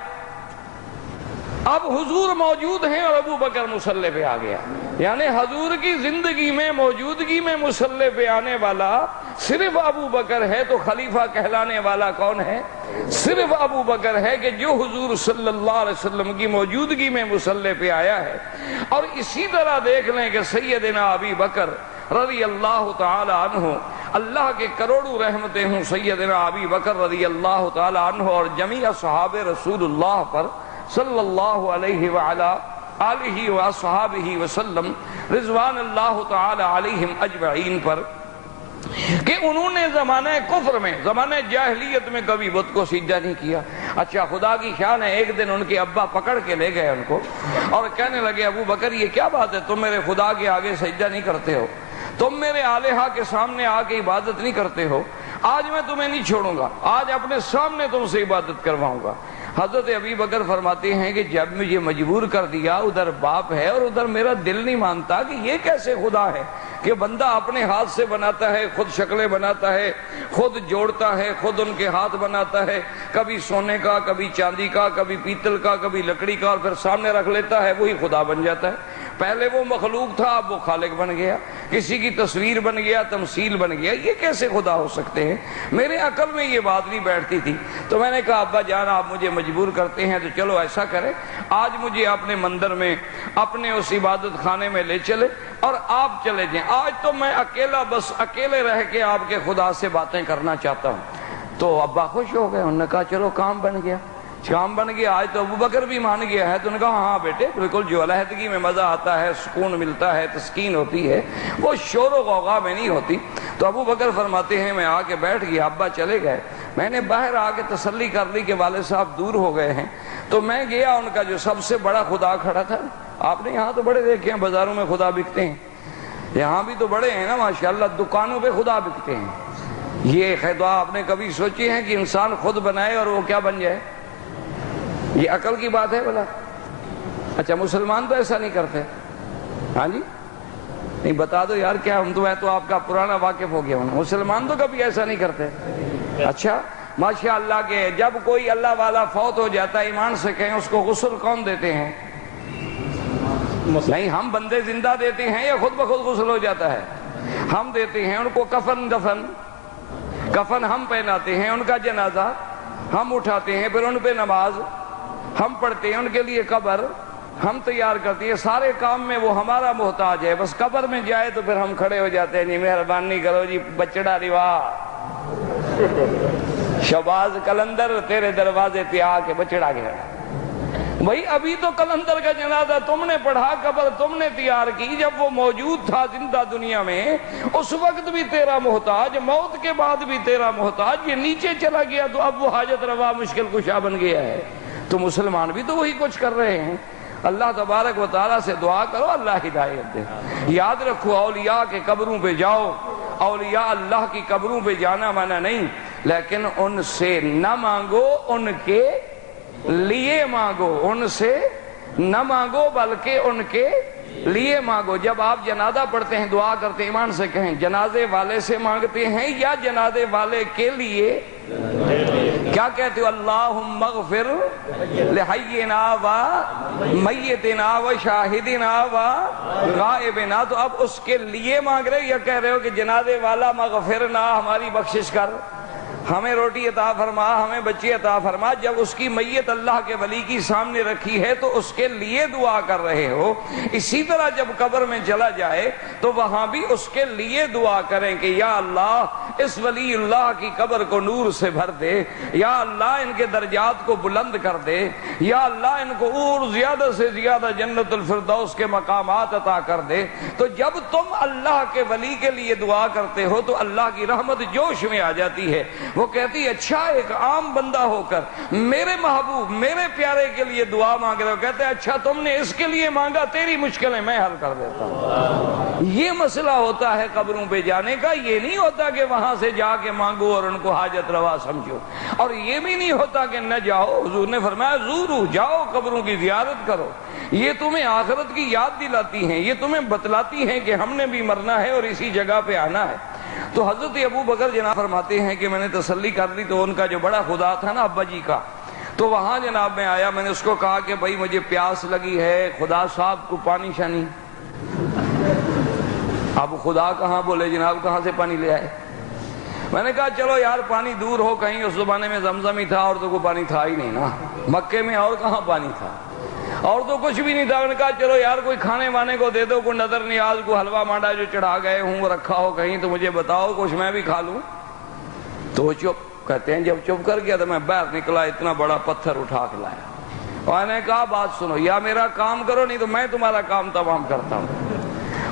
اب حضور موجود ہیں اور ابو بکر مصلی پہ آ گیا، یعنی حضور کی زندگی میں موجودگی میں مصلی پہ آنے والا صرف ابو بکر ہے۔ تو خلیفہ کہلانے والا کون ہے؟ صرف ابو بکر ہے، کہ جو حضور صلی اللہ علیہ وسلم کی موجودگی میں مصلی پہ آیا ہے۔ اور اسی طرح دیکھ لیں کہ سیدنا ابی بکر رضی اللہ تعالی عنہ، اللہ کے کروڑوں رحمتیں ہوں سیدنا ابی بکر رضی اللہ تعالی عنہ اور جمیع صحابہ رسول اللہ پر صلی اللہ علیہ وعلا آلہ وصحابہ وسلم رضوان اللہ تعالی علیہم اجمعین پر، کہ انہوں نے زمانہ کفر میں، زمانہ جاہلیت میں کبھی بت کو سجدہ نہیں کیا۔ اچھا خدا کی شان ہے، ایک دن ان کے ابا پکڑ کے لے گئے ان کو اور کہنے لگے ابو بکر یہ کیا بات ہے، تم میرے خدا کے آگے سجدہ نہیں کرتے ہو، تم میرے آلہہ کے سامنے آ کے عبادت نہیں کرتے ہو، آج میں تمہیں نہیں چھوڑوں گا، آج اپنے سامنے تم سے عبادت کرواؤں گا۔ حضرت ابی بکر فرماتے ہیں کہ جب مجھے مجبور کر دیا، ادھر باپ ہے اور ادھر میرا دل نہیں مانتا کہ یہ کیسے خدا ہے کہ بندہ اپنے ہاتھ سے بناتا ہے، خود شکلیں بناتا ہے، خود جوڑتا ہے، خود ان کے ہاتھ بناتا ہے، کبھی سونے کا، کبھی چاندی کا، کبھی پیتل کا، کبھی لکڑی کا، اور پھر سامنے رکھ لیتا ہے، وہی خدا بن جاتا ہے۔ پہلے وہ مخلوق تھا، اب وہ خالق بن گیا، کسی کی تصویر بن گیا، تمثیل بن گیا، یہ کیسے خدا ہو سکتے ہیں؟ میرے عقل میں یہ بات نہیں بیٹھتی تھی۔ تو میں نے کہا ابا جان آپ مجھے مجبور کرتے ہیں تو چلو ایسا کریں، آج مجھے اپنے مندر میں، اپنے اس عبادت خانے میں لے چلے اور آپ چلے جائیں، آج تو میں اکیلا، بس اکیلے رہ کے آپ کے خدا سے باتیں کرنا چاہتا ہوں۔ تو ابا خوش ہو گئے، انہوں نے کہا چلو کام بن گیا، کام بن گیا، آج تو ابو بکر بھی مان گیا ہے۔ تو انہوں نے کہا ہاں بیٹے بالکل، جو علیحدگی میں مزہ آتا ہے، سکون ملتا ہے، تسکین ہوتی ہے، وہ شور و غوغا میں نہیں ہوتی۔ تو ابو بکر فرماتے ہیں میں آ کے بیٹھ گیا، ابا چلے گئے، میں نے باہر آ کے تسلی کر لی کہ والد صاحب دور ہو گئے ہیں۔ تو میں گیا، ان کا جو سب سے بڑا خدا کھڑا تھا، آپ نے یہاں تو بڑے دیکھے ہیں بازاروں میں خدا بکتے ہیں، یہاں بھی تو بڑے ہیں نا ماشاءاللہ، دکانوں پہ خدا بکتے ہیں۔ یہ خدا آپ نے کبھی سوچی ہے کہ انسان خود بنائے اور وہ کیا بن جائے؟ یہ عقل کی بات ہے بلا؟ اچھا مسلمان تو ایسا نہیں کرتے، ہاں جی نہیں بتا دو یار، کیا ہم تو میں تو آپ کا پرانا واقف ہو گیا ہوں، مسلمان تو کبھی ایسا نہیں کرتے۔ اچھا ماشاءاللہ کہ جب کوئی اللہ والا فوت ہو جاتا ہے، ایمان سے کہیں اس کو غسل کون دیتے ہیں؟ نہیں، ہم بندے زندہ دیتے ہیں یا خود بخود غسل ہو جاتا ہے؟ ہم دیتے ہیں ان کو کفن ہم پہناتے ہیں، ان کا جنازہ ہم اٹھاتے ہیں، پھر ان پہ نماز ہم پڑھتے ہیں، ان کے لیے قبر ہم تیار کرتے ہیں، سارے کام میں وہ ہمارا محتاج ہے، بس قبر میں جائے تو پھر ہم کھڑے ہو جاتے ہیں، جی مہربانی کرو جی بچڑا روا شہباز کلندر تیرے دروازے پہ آ کے بچڑا گیا۔ بھائی ابھی تو کلندر کا جنازہ تم نے پڑھا، قبر تم نے تیار کی، جب وہ موجود تھا زندہ دنیا میں اس وقت بھی تیرا محتاج، موت کے بعد بھی تیرا محتاج، یہ نیچے چلا گیا تو اب وہ حاجت روا مشکل کشا بن گیا ہے۔ تو مسلمان بھی تو وہی کچھ کر رہے ہیں۔ اللہ تبارک و تعالیٰ سے دعا کرو اللہ ہدایت دے۔ یاد رکھو اولیاء کے قبروں پہ جاؤ، اولیاء اللہ کی قبروں پہ جانا منع نہیں، لیکن ان سے نہ مانگو، ان کے لیے مانگو، ان سے نہ مانگو بلکہ ان کے لیے مانگو۔ جب آپ جنازہ پڑھتے ہیں دعا کرتے ہیں، ایمان سے کہیں جنازے والے سے مانگتے ہیں یا جنازے والے کے لیے؟ کیا کہتے ہو؟ اللہم اغفر لحینا و میتنا و شاہدنا و غائبنا۔ تو اب اس کے لیے مانگ رہے یا کہہ رہے ہو کہ جنازے والا مغفرنا، ہماری بخشش کر، ہمیں روٹی عطا فرما، ہمیں بچی عطا فرما؟ جب اس کی میت اللہ کے ولی کی سامنے رکھی ہے تو اس کے لیے دعا کر رہے ہو۔ اسی طرح جب قبر میں چلا جائے تو وہاں بھی اس کے لیے دعا کریں کہ یا اللہ اس ولی اللہ کی قبر کو نور سے بھر دے، یا اللہ ان کے درجات کو بلند کر دے، یا اللہ ان کو اور زیادہ سے زیادہ جنت الفردوس کے مقامات عطا کر دے۔ تو جب تم اللہ کے ولی کے لیے دعا کرتے ہو تو اللہ کی رحمت جوش میں آ جاتی ہے۔ وہ کہتی اچھا ایک عام بندہ ہو کر میرے محبوب میرے پیارے کے لیے دعا مانگ رہے ہو، کہتے اچھا تم نے اس کے لیے مانگا، تیری مشکلیں میں حل کر دیتا ہوں۔ یہ مسئلہ ہوتا ہے قبروں پہ جانے کا، یہ نہیں ہوتا کہ وہاں سے جا کے مانگو اور ان کو حاجت روا سمجھو، اور یہ بھی نہیں ہوتا کہ نہ جاؤ۔ حضور نے فرمایا زورو، جاؤ قبروں کی زیارت کرو، یہ تمہیں آخرت کی یاد دلاتی ہیں، یہ تمہیں بتلاتی ہیں کہ ہم نے بھی مرنا ہے اور اسی جگہ پہ آنا ہے۔ تو حضرت ابو بکر جناب فرماتے ہیں کہ میں نے تسلی کر لی تو ان کا جو بڑا خدا تھا نا ابا جی کا، تو وہاں جناب میں آیا، میں نے اس کو کہا کہ بھائی مجھے پیاس لگی ہے، خدا صاحب کو پانی شانی۔ اب خدا کہاں بولے جناب، کہاں سے پانی لے آئے؟ میں نے کہا چلو یار پانی دور ہو کہیں، اس زمانے میں زمزم ہی تھا اور تو کوئی پانی تھا ہی نہیں نا مکے میں، اور کہاں پانی تھا اور تو کچھ بھی نہیں تھا۔ میں نے کہا چلو یار کوئی کھانے وانے کو دے دو، کوئی نظر نیاز کو حلوہ مانڈا جو چڑھا گئے ہوں وہ رکھا ہو کہیں تو مجھے بتاؤ، کچھ میں بھی کھا لوں۔ تو وہ چپ، کہتے ہیں جب چپ کر گیا تو میں باہر نکلا، اتنا بڑا پتھر اٹھا کے لایا اور میں نے کہا بات سنو، یا میرا کام کرو نہیں تو میں تمہارا کام تمام کرتا ہوں۔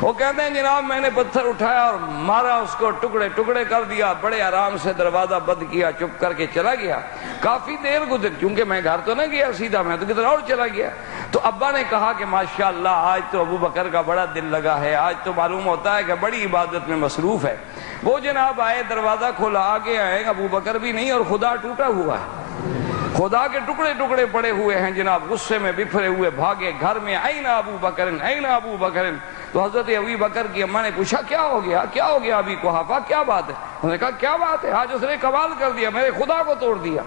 وہ کہتے ہیں جناب میں نے پتھر اٹھایا اور مارا، اس کو ٹکڑے ٹکڑے کر دیا، بڑے آرام سے دروازہ بند کیا، چپ کر کے چلا گیا۔ کافی دیر گزر، چونکہ میں گھر تو نہ گیا سیدھا، میں تو کدھر اور چلا گیا۔ تو ابا نے کہا کہ ماشاءاللہ آج تو ابو بکر کا بڑا دل لگا ہے، آج تو معلوم ہوتا ہے کہ بڑی عبادت میں مصروف ہے۔ وہ جناب آئے، دروازہ کھولا، آگے آئے، ابو بکر بھی نہیں اور خدا ٹوٹا ہوا ہے، خدا کے ٹکڑے ٹکڑے پڑے ہوئے ہیں جناب، غصے میں بفرے ہوئے بھاگے گھر میں، این ابو بکر این ابو بکر۔ تو حضرت ابو بکر کی اماں نے پوچھا کیا ہو گیا، کیا ہو گیا ابھی قحافہ، کیا بات ہے؟ انہوں نے کہا کیا بات ہے، آج اس نے کمال کر دیا، میرے خدا کو توڑ دیا،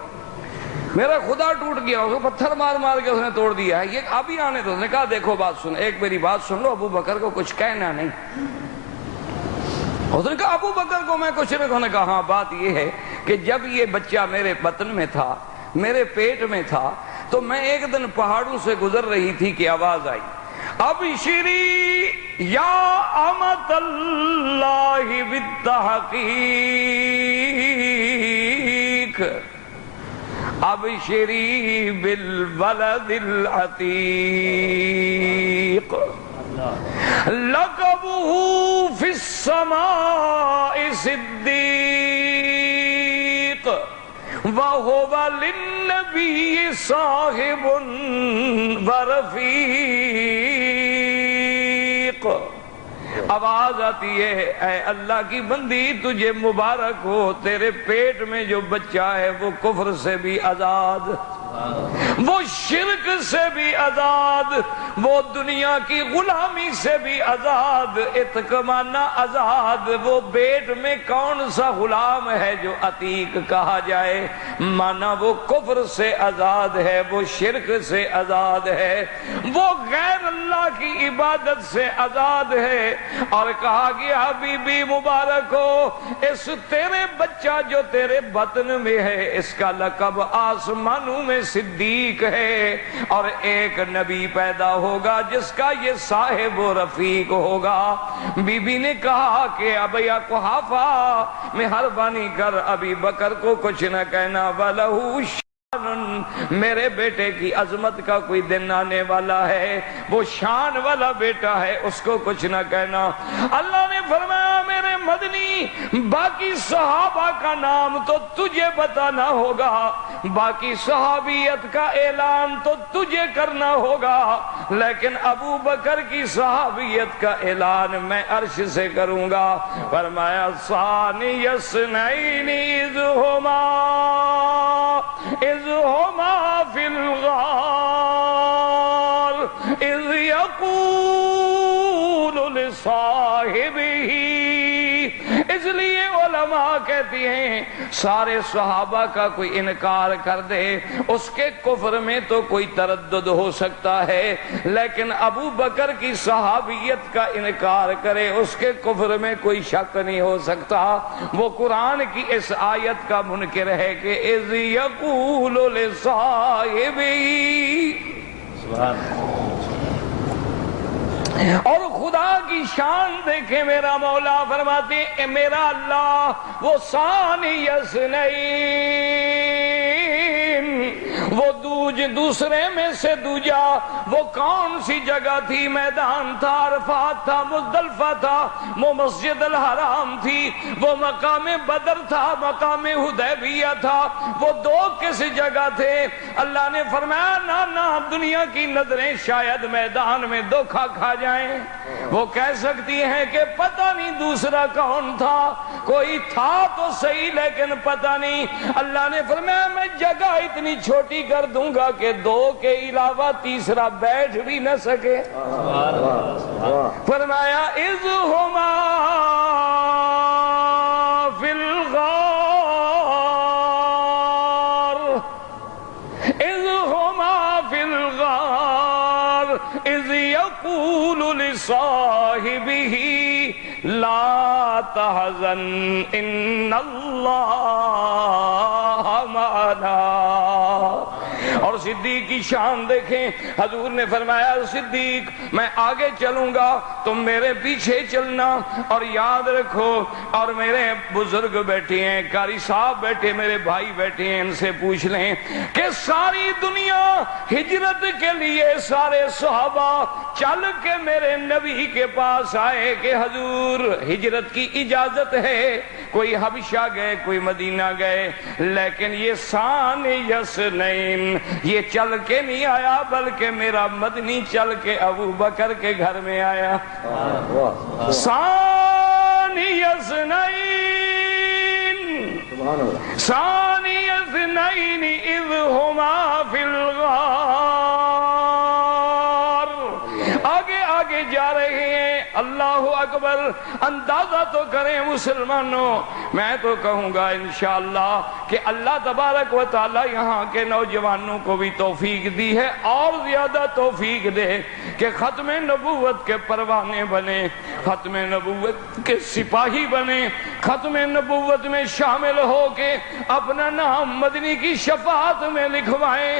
میرا خدا ٹوٹ گیا، اس کو پتھر مار مار کے اس نے توڑ دیا ہے، یہ ابھی آنے تو۔ اس نے کہا دیکھو بات سن، ایک میری بات سن لو، ابو بکر کو کچھ کہنا نہیں۔ اس نے کہا ابو بکر کو میں کچھ نہیں۔ انہوں نے کہا ہاں بات یہ ہے کہ جب یہ بچہ میرے بطن میں تھا، میرے پیٹ میں تھا، تو میں ایک دن پہاڑوں سے گزر رہی تھی کہ آواز آئی ابشری یا امت اللہ بالتحقیق، ابشری بالولد العتیق، لقبہ فی السماء صدیق، وَهُوَ لِلنَّبِيِّ صَاحِبٌ وَرَفِيقٌ۔ آواز آتی ہے اے اللہ کی بندی تجھے مبارک ہو، تیرے پیٹ میں جو بچہ ہے وہ کفر سے بھی آزاد، وہ شرک سے بھی آزاد، وہ دنیا کی غلامی سے بھی آزاد، اتقمانہ آزاد۔ وہ پیٹ میں کون سا غلام ہے جو عتیق کہا جائے؟ مانا وہ کفر سے آزاد ہے، وہ شرک سے آزاد ہے، وہ غیر اللہ کی عبادت سے آزاد ہے۔ اور کہا گیا حبیبی مبارک ہو، اس تیرے بچہ جو تیرے بطن میں ہے اس کا لقب آسمانوں میں صدیق ہے، اور ایک نبی پیدا ہوگا جس کا یہ صاحب و رفیق ہوگا۔ بی بی نے کہا کہ اب یا قحافہ مہربانی کر ابی بکر کو کچھ نہ کہنا، وَلَهُ میرے بیٹے کی عظمت کا کوئی دن آنے والا ہے، وہ شان والا بیٹا ہے، اس کو کچھ نہ کہنا۔ اللہ نے فرمایا میرے مدنی باقی صحابہ کا نام تو تجھے بتانا ہوگا، باقی صحابیت کا اعلان تو تجھے کرنا ہوگا، لیکن ابو بکر کی صحابیت کا اعلان میں عرش سے کروں گا۔ فرمایا ثانی اثنین اذ ہما اذ ہما فی الغار اذ یقول لصاحبہ. اس لیے علماء کہتی ہیں سارے صحابہ کا کوئی انکار کر دے اس کے کفر میں تو کوئی تردد ہو سکتا ہے، لیکن ابو بکر کی صحابیت کا انکار کرے اس کے کفر میں کوئی شک نہیں ہو سکتا. وہ قرآن کی اس آیت کا منکر ہے کہ اذ یقول لصاحبہ. سبحان اللہ. اور خدا کی شان دیکھیں، میرا مولا فرماتے ہیں میرا اللہ وہ ثانی اثنین، وہ دوسرے میں سے دوجا. وہ کون سی جگہ تھی؟ میدان تھا، عرفات تھا، مزدلفہ تھا، وہ مسجد الحرام تھی، وہ مقام بدر تھا، مقام حدیبیہ تھا. وہ دو کس جگہ تھے؟ اللہ نے فرمایا نہ دنیا کی نظریں شاید میدان میں دھوکا کھا جائیں. وہ کہہ سکتی ہیں کہ پتہ نہیں دوسرا کون تھا، کوئی تھا تو صحیح لیکن پتہ نہیں. اللہ نے فرمایا میں جگہ اتنی چھوٹی کر دوں گا کہ دو کے علاوہ تیسرا بیٹھ بھی نہ سکے. فرمایا اذ ہما فی الغار اذ ہما فی الغار اذ یقول لصاحبہ لا تحزن ان اللہ معنا. اور صدیق کی شان دیکھیں، حضور نے فرمایا صدیق میں آگے چلوں گا تم میرے پیچھے چلنا. اور یاد رکھو، اور میرے بزرگ بیٹھے ہیں، قاری صاحب بیٹھے، میرے بھائی بیٹھے ہیں، ان سے پوچھ لیں کہ ساری دنیا ہجرت کے لیے سارے صحابہ چل کے میرے نبی کے پاس آئے کہ حضور ہجرت کی اجازت ہے. کوئی حبشہ گئے، کوئی مدینہ گئے، لیکن یہ ثانی اثنین یہ چل کے نہیں آیا بلکہ میرا مدنی چل کے ابو بکر کے گھر میں آیا. ثانی اثنین ثانی اثنین اذ ہما فی الغار. آگے آگے جا رہے ہیں. اللہ اکبر. اندازہ تو کریں مسلمانوں، میں تو کہوں گا انشاءاللہ کہ اللہ تبارک و تعالی یہاں کے نوجوانوں کو بھی توفیق دی ہے، اور زیادہ توفیق دے کہ ختم نبوت کے پروانے بنے، ختم نبوت کے سپاہی بنے، ختم نبوت میں شامل ہو کے اپنا نام مدنی کی شفاعت میں لکھوائیں،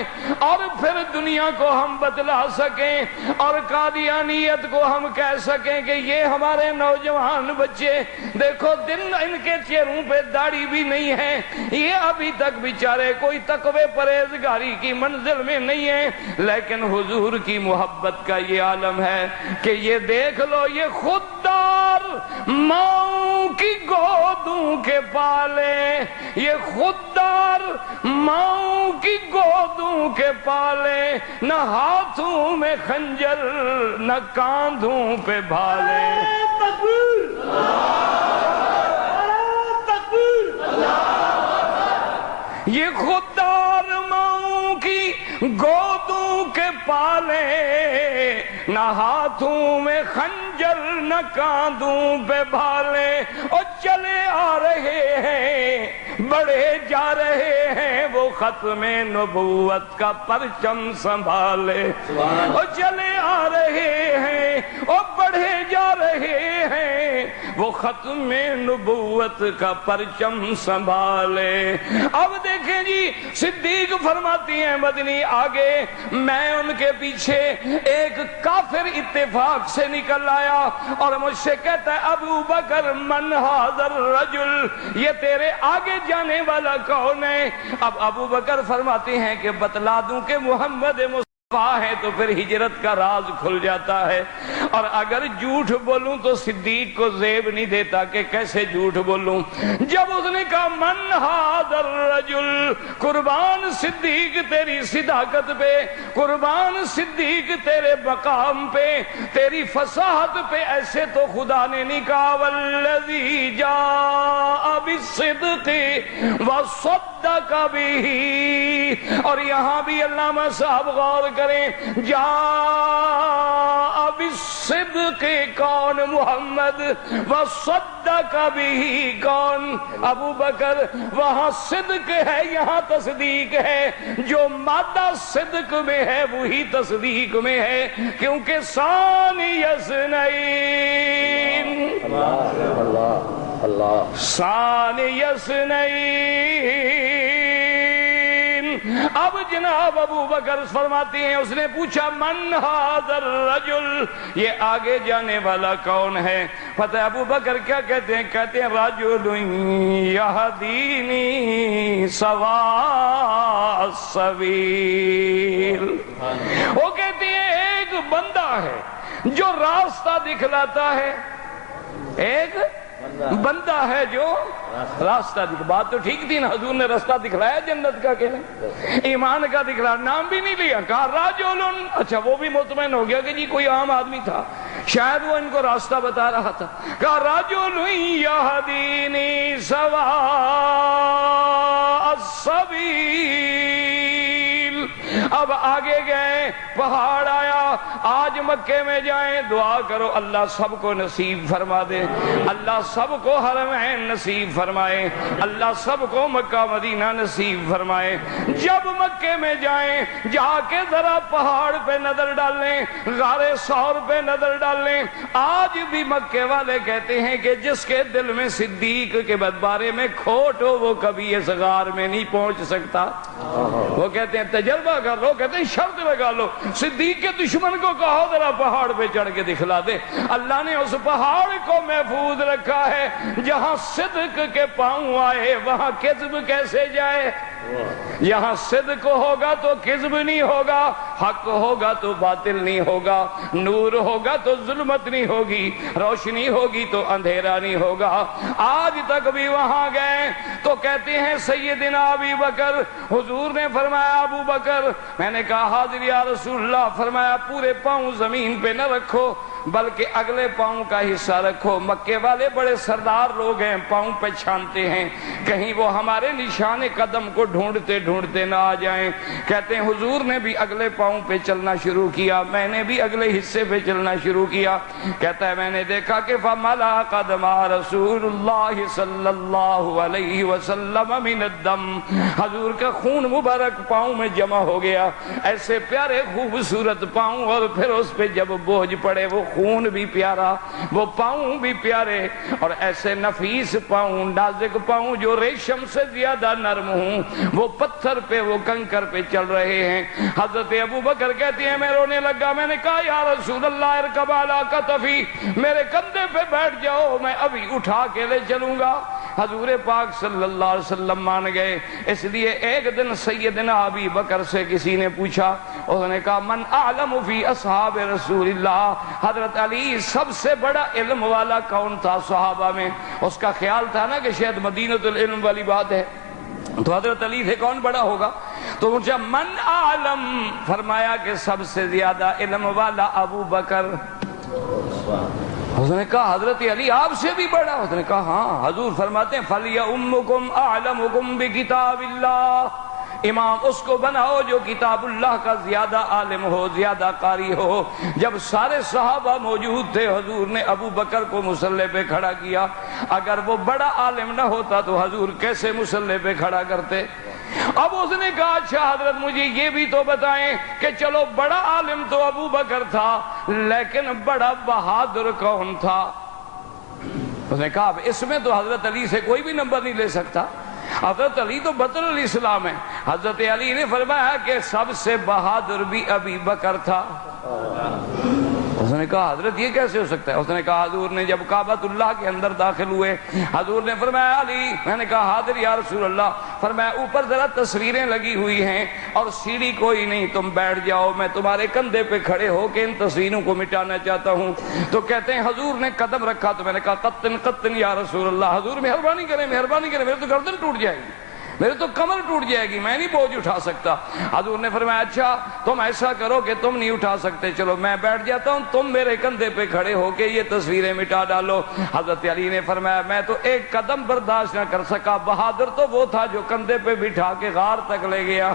اور پھر دنیا کو ہم بتلا سکیں اور قادیانیت کو ہم کہہ سکیں کہ یہ ہمارے نوجوان بچے دیکھو دن ان کے چہروں پہ داڑھی بھی نہیں ہے، یہ ابھی تک بیچارے کوئی تقوی پرہیزگاری کی منزل میں نہیں ہے، لیکن حضور کی محبت کا یہ عالم ہے کہ یہ دیکھ لو یہ خوددار ماؤں کی گودوں کے پالے، یہ خوددار ماؤں کی گودوں کے پالے، نہ ہاتھوں میں خنجر نہ کاندھوں پہ بھالے. یہ خوددار ماؤں کی گودوں کے پالے، نہ ہاتھوں میں خنجر نہ کاندھوں پہ بھالے. اور چلے آ رہے ہیں بڑھے جا رہے ہیں وہ ختم نبوت کا پرچم سنبھالے. اور چلے آ رہے ہیں اور بڑھے جا رہے ہیں وہ ختم نبوت کا پرچم سنبھالے. اب دیکھیں جی صدیق فرماتی ہیں مدنی آگے میں ان کے پیچھے، ایک کافر اتفاق سے نکل آیا اور مجھ سے کہتا ہے ابو بکر من ھذا الرجل، یہ تیرے آگے جانے والا کون ہے؟ اب ابو بکر فرماتے ہیں کہ بتلا دوں کہ محمد ہے تو پھر ہجرت کا راز کھل جاتا ہے. اور اگر جھوٹ بولوں تو صدیق کو زیب نہیں دیتا کہ کیسے جھوٹ بولوں. جب اس نے کہا من ھذا الرجل، قربان صدیق تیری صداقت پہ، قربان صدیق تیرے مقام پہ، تیری فصاحت پہ، ایسے تو خدا نے نہیں کہا والذی جاء بالصدق وصدق بہ. اور یہاں بھی علامہ صاحب غور کریں، جاء بالصدق کون؟ محمد. وصدق بہ کون؟ ابو بکر. وہاں صدق ہے، یہاں تصدیق ہے. جو مادہ صدق میں ہے وہی تصدیق میں ہے، کیونکہ ثانی اثنین. ثانی اثنین. اب جناب ابو بکر فرماتی ہیں، اس نے پوچھا من ھذا الرجل، یہ آگے جانے والا کون ہے؟ پتہ ہے ابو بکر کیا کہتے ہیں؟ کہتے ہیں رجل یہدینی سواء السبیل. وہ کہتے ہیں ایک بندہ ہے جو راستہ دکھلاتا ہے، ایک بندہ ہے جو راستہ بات تو ٹھیک تھی نا، حضور نے راستہ دکھلایا جنت کا کہ نہیں؟ ایمان کا دکھلایا، نام بھی نہیں لیا، کہا راجولن. اچھا وہ بھی مطمئن ہو گیا کہ جی کوئی عام آدمی تھا، شاید وہ ان کو راستہ بتا رہا تھا. کہا راجولن یہدینی سواء السبیل. اب آگے گئے، پہاڑ آیا. آج مکے میں جائیں دعا کرو اللہ سب کو نصیب فرما دے، اللہ سب کو حرمین نصیب فرمائے، اللہ سب کو مکہ مدینہ نصیب فرمائے. جب مکے میں جائیں جا کے ذرا پہاڑ پہ نظر ڈالیں، غار ثور پہ نظر ڈالیں. آج بھی مکے والے کہتے ہیں کہ جس کے دل میں صدیق کے بارے میں کھوٹ ہو وہ کبھی اس غار میں نہیں پہنچ سکتا. وہ کہتے ہیں تجربہ کر لو، کہتے ہیں شرط لگا لو، صدیق کے دشمن کو کہو ذرا پہاڑ پہ چڑھ کے دکھلا دے. اللہ نے اس پہاڑ کو محفوظ رکھا ہے. جہاں صدق کے پاؤں آئے وہاں کذب کیسے جائے؟ یہاں صدق ہوگا تو کذب نہیں ہوگا، حق ہوگا تو باطل نہیں ہوگا، نور ہوگا تو ظلمت نہیں ہوگی، روشنی ہوگی تو اندھیرا نہیں ہوگا. آج تک بھی وہاں گئے تو کہتے ہیں سیدنا ابی بکر، حضور نے فرمایا ابو بکر، میں نے کہا حاضر یا رسول اللہ. فرمایا پورے پاؤں زمین پہ نہ رکھو بلکہ اگلے پاؤں کا حصہ رکھو. مکے والے بڑے سردار لوگ ہیں، پاؤں پہ چھانتے ہیں، کہیں وہ ہمارے نشان قدم کو ڈھونڈتے ڈھونڈتے نہ آ جائیں. کہتے ہیں حضور نے بھی اگلے پاؤں پہ چلنا شروع کیا، میں نے بھی اگلے حصے پہ چلنا شروع کیا. کہتا ہے میں نے دیکھا کہ فَمَلَا قَدْمَ رَسُولُ اللَّهِ صلی اللہ علیہ وسلم من الدم. حضور کا خون مبارک پاؤں میں جمع ہو گیا. ایسے پیارے خوبصورت پاؤں، اور پھر اس پہ جب بوجھ پڑے وہ خون بھی پیارا، وہ پاؤں بھی پیارے، اور ایسے نفیس پاؤں، نازک پاؤں جو ریشم سے زیادہ نرم ہوں، وہ پتھر پہ، وہ کنکر پہ چل رہے ہیں. حضرت ابو بکر کہتے ہیں میں رونے لگا. میں نے کہا یا رسول اللہ ارکب علی کتفی، میرے کندھے پہ بیٹھ جاؤ، میں ابھی اٹھا کے لے چلوں گا. حضور پاک صلی اللہ علیہ وسلم مان گئے. اس لیے ایک دن سیدنا ابی بکر سے کسی نے پوچھا، انہوں نے کہا من اعلم فی اصحاب رسول اللہ، حضرت علی سب سے بڑا علم والا کون تھا صحابہ میں؟ اس کا خیال تھا نا کہ شاید مدینۃ العلم والی بات ہے تو حضرت علی سے کون بڑا ہوگا؟ تو پوچھا من عالم، فرمایا کہ سب سے زیادہ علم والا ابو بکر. اس نے کہا حضرت علی آپ سے بھی بڑا؟ اس نے کہا ہاں. حضور فرماتے ہیں فَلْيَأُمُّكُمْ أَعْلَمُكُمْ بِكِتَابِ اللَّهِ، امام اس کو بناؤ جو کتاب اللہ کا زیادہ عالم ہو، زیادہ قاری ہو. جب سارے صحابہ موجود تھے حضور نے ابو بکر کو مصلی پہ کھڑا کیا. اگر وہ بڑا عالم نہ ہوتا تو حضور کیسے مصلی پہ کھڑا کرتے؟ اب اس نے کہا اچھا حضرت مجھے یہ بھی تو بتائیں کہ چلو بڑا عالم تو ابو بکر تھا لیکن بڑا بہادر کون تھا؟ اس نے کہا اس میں تو حضرت علی سے کوئی بھی نمبر نہیں لے سکتا، حضرت علی تو بدر الاسلام ہے. حضرت علی نے فرمایا کہ سب سے بہادر بھی ابی بکر تھا. اس نے کہا حضرت یہ کیسے ہو سکتا ہے؟ اس نے کہا حضور نے جب کعبۃ اللہ کے اندر داخل ہوئے، حضور نے فرمایا علی، میں نے کہا حاضر یا رسول اللہ، فرمایا اوپر ذرا تصویریں لگی ہوئی ہیں اور سیڑھی کوئی نہیں، تم بیٹھ جاؤ، میں تمہارے کندھے پہ کھڑے ہو کے ان تصویروں کو مٹانا چاہتا ہوں۔ تو کہتے ہیں حضور نے قدم رکھا تو میں نے کہا قطن قطن یا رسول اللہ، حضور مہربانی کریں مہربانی کریں، میرے تو گردن ٹوٹ جائے گی، میرے تو کمر ٹوٹ جائے گی، میں نہیں بوجھ اٹھا سکتا۔ حضور نے فرمایا اچھا تم ایسا کرو کہ تم نہیں اٹھا سکتے، چلو میں بیٹھ جاتا ہوں، تم میرے کندھے پہ کھڑے ہو کے یہ تصویریں مٹا ڈالو۔ حضرت علی نے فرمایا میں تو ایک قدم برداشت نہ کر سکا، بہادر تو وہ تھا جو کندھے پہ بٹھا کے غار تک لے گیا۔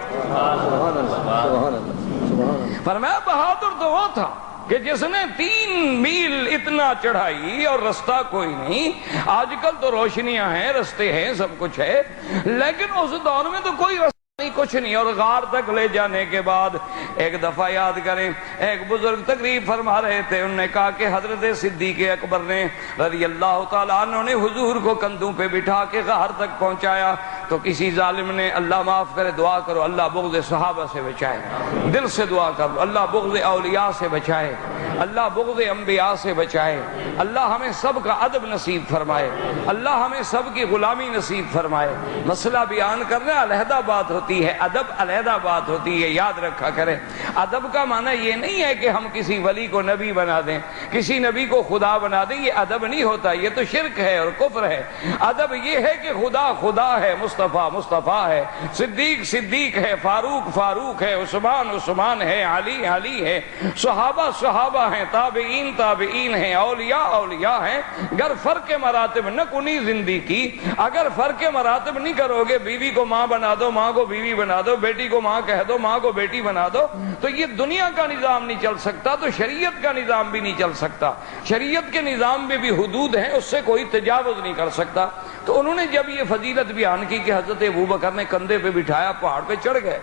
فرمایا بہادر تو وہ تھا کہ جس نے 3 میل اتنا چڑھائی اور رستہ کوئی نہیں، آج کل تو روشنیاں ہیں، رستے ہیں، سب کچھ ہے، لیکن اس دور میں تو کوئی رستہ نہیں، کچھ نہیں، اور غار تک لے جانے کے بعد ایک دفعہ یاد کریں، ایک بزرگ تقریب فرما رہے تھے، انہوں نے کہا کہ حضرت صدیق اکبر نے رضی اللہ تعالیٰ عنہ نے حضور کو کندھوں پہ بٹھا کے غار تک پہنچایا تو کسی ظالم نے، اللہ معاف کرے، دعا کرو اللہ بغض صحابہ سے بچائے، دل سے دعا کرو اللہ بغض اولیاء سے بچائے، اللہ بغض انبیاء سے بچائے، اللہ ہمیں سب کا ادب نصیب فرمائے، اللہ ہمیں سب کی غلامی نصیب فرمائے۔ مسئلہ بیان کرنا علیحدہ بات ہوتی ہے، ادب علیحدہ بات ہوتی ہے، یاد رکھا کریں۔ ادب کا معنی یہ نہیں ہے کہ ہم کسی ولی کو نبی بنا دیں، کسی نبی کو خدا بنا دیں، یہ ادب نہیں ہوتا، یہ تو شرک ہے اور کفر ہے۔ ادب یہ ہے کہ خدا خدا ہے، مصطفیٰ مصطفیٰ ہے، صدیق صدیق ہے، فاروق فاروق ہے، عثمان عثمان ہے، علی علی ہے، صحابہ صحابہ ہیں، تابعین تابعین ہیں، اولیاء اولیاء ہیں۔ اگر فرق مراتب نہ کنی زندگی کی، اگر فرق مراتب نہیں کرو گے، بیوی کو ماں بنا دو، ماں کو بیوی بنا دو، بیٹی کو ماں کہہ دو، ماں کو بیٹی بنا دو، تو یہ دنیا کا نظام نہیں چل سکتا، تو شریعت کا نظام بھی نہیں چل سکتا۔ شریعت کے نظام میں بھی حدود ہیں، اس سے کوئی تجاوز نہیں کر سکتا۔ تو انہوں نے جب یہ فضیلت بیان کی کہ حضرت ابوبکر نے کندھے پہ بٹھایا، پہاڑ پہ چڑھ گئے،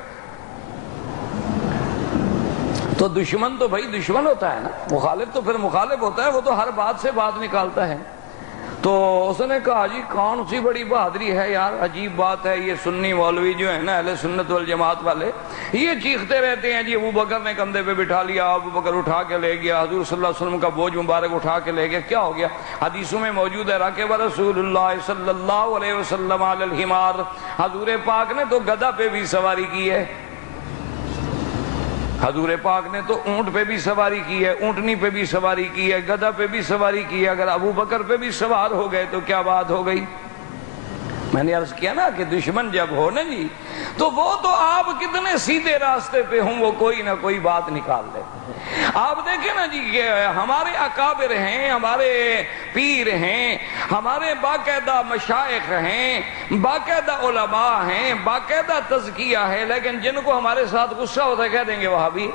تو دشمن تو بھائی دشمن ہوتا ہے نا، مخالف تو پھر مخالف ہوتا ہے، وہ تو ہر بات سے بات نکالتا ہے۔ تو اس نے کہا جی کون سی بڑی بہادری ہے یار، عجیب بات ہے، یہ سنی مولوی جو ہے نا اہل سنت والجماعت والے، یہ چیختے رہتے ہیں جی ابوبکر نے کندھے پہ بٹھا لیا، ابوبکر اٹھا کے لے گیا، حضور صلی اللہ علیہ وسلم کا بوجھ مبارک اٹھا کے لے گیا، کیا ہو گیا؟ حدیثوں میں موجود ہے راکب رسول اللہ صلی اللہ علیہ وسلم علی الحمار، حضور پاک نے تو گدھا پہ بھی سواری کی ہے، حضور پاک نے تو اونٹ پہ بھی سواری کی ہے، اونٹنی پہ بھی سواری کی ہے، گدھا پہ بھی سواری کی ہے، اگر ابو بکر پہ بھی سوار ہو گئے تو کیا بات ہو گئی؟ میں نے عرض کیا نا کہ دشمن جب ہو نا جی تو وہ تو آپ کتنے سیدھے راستے پہ ہوں وہ کوئی نہ کوئی بات نکال لے۔ آپ دیکھیں نا جی کہ ہمارے اکابر ہیں، ہمارے پیر ہیں، ہمارے باقاعدہ مشائخ ہیں، باقاعدہ علماء ہیں، باقاعدہ تزکیہ ہے، لیکن جن کو ہمارے ساتھ غصہ ہوتا ہے کہہ دیں گے وہابی،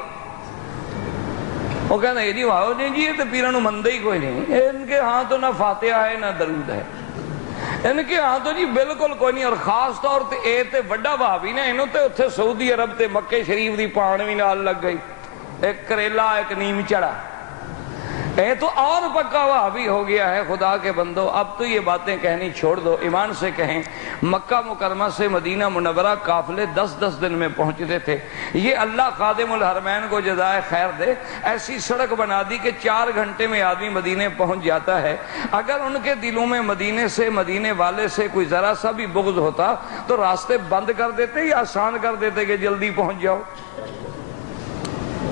وہ کہتے ہیں جی واہ جی یہ تو پیروں مندے ہی کوئی نہیں، ان کے ہاں تو نہ فاتحہ ہے نہ درود ہے، ان کے ہاں تو جی بالکل کوئی نہیں، اور خاص طور تے اے تے وڈا وہابی نے انہوں تے اتھے سعودی عرب تے مکے شریف دی پانویں نال لگ گئی، ایک کریلا ایک نیم چڑھا، اے تو اور پکا وہابی ہو گیا ہے۔ خدا کے بندو اب تو یہ باتیں کہنی چھوڑ دو، ایمان سے کہیں مکہ مکرمہ سے مدینہ منورہ قافلے 10-10 دن میں پہنچتے تھے، یہ اللہ خادم الحرمین کو جزائے خیر دے، ایسی سڑک بنا دی کہ 4 گھنٹے میں آدمی مدینے پہنچ جاتا ہے۔ اگر ان کے دلوں میں مدینے سے مدینے والے سے کوئی ذرا سا بھی بغض ہوتا تو راستے بند کر دیتے یا آسان کر دیتے کہ جلدی پہنچ جاؤ؟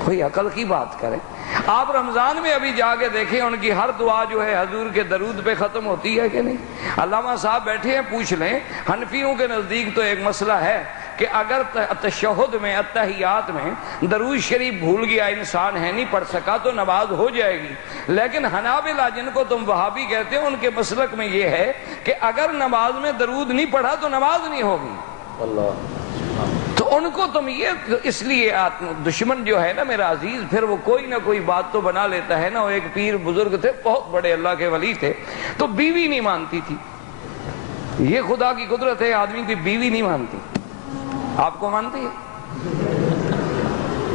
کوئی عقل کی بات کرے۔ آپ رمضان میں ابھی جا کے دیکھیں ان کی ہر دعا جو ہے حضور کے درود پہ ختم ہوتی ہے کہ نہیں؟ علامہ صاحب بیٹھے ہیں، پوچھ لیں، حنفیوں کے نزدیک تو ایک مسئلہ ہے کہ اگر تشہد میں اتحیات میں درود شریف بھول گیا انسان ہے نہیں پڑھ سکا تو نماز ہو جائے گی، لیکن حنابلہ جن کو تم وہابی کہتے ہیں ان کے مسلک میں یہ ہے کہ اگر نماز میں درود نہیں پڑھا تو نماز نہیں ہوگی۔ اللہ، تو ان کو تم یہ اس لیے دشمن جو ہے نا میرا عزیز پھر وہ کوئی نہ کوئی بات تو بنا لیتا ہے نا۔ وہ ایک پیر بزرگ تھے، بہت بڑے اللہ کے ولی تھے، تو بیوی نہیں مانتی تھی، یہ خدا کی قدرت ہے، آدمی کی بیوی نہیں مانتی، آپ کو مانتی ہے؟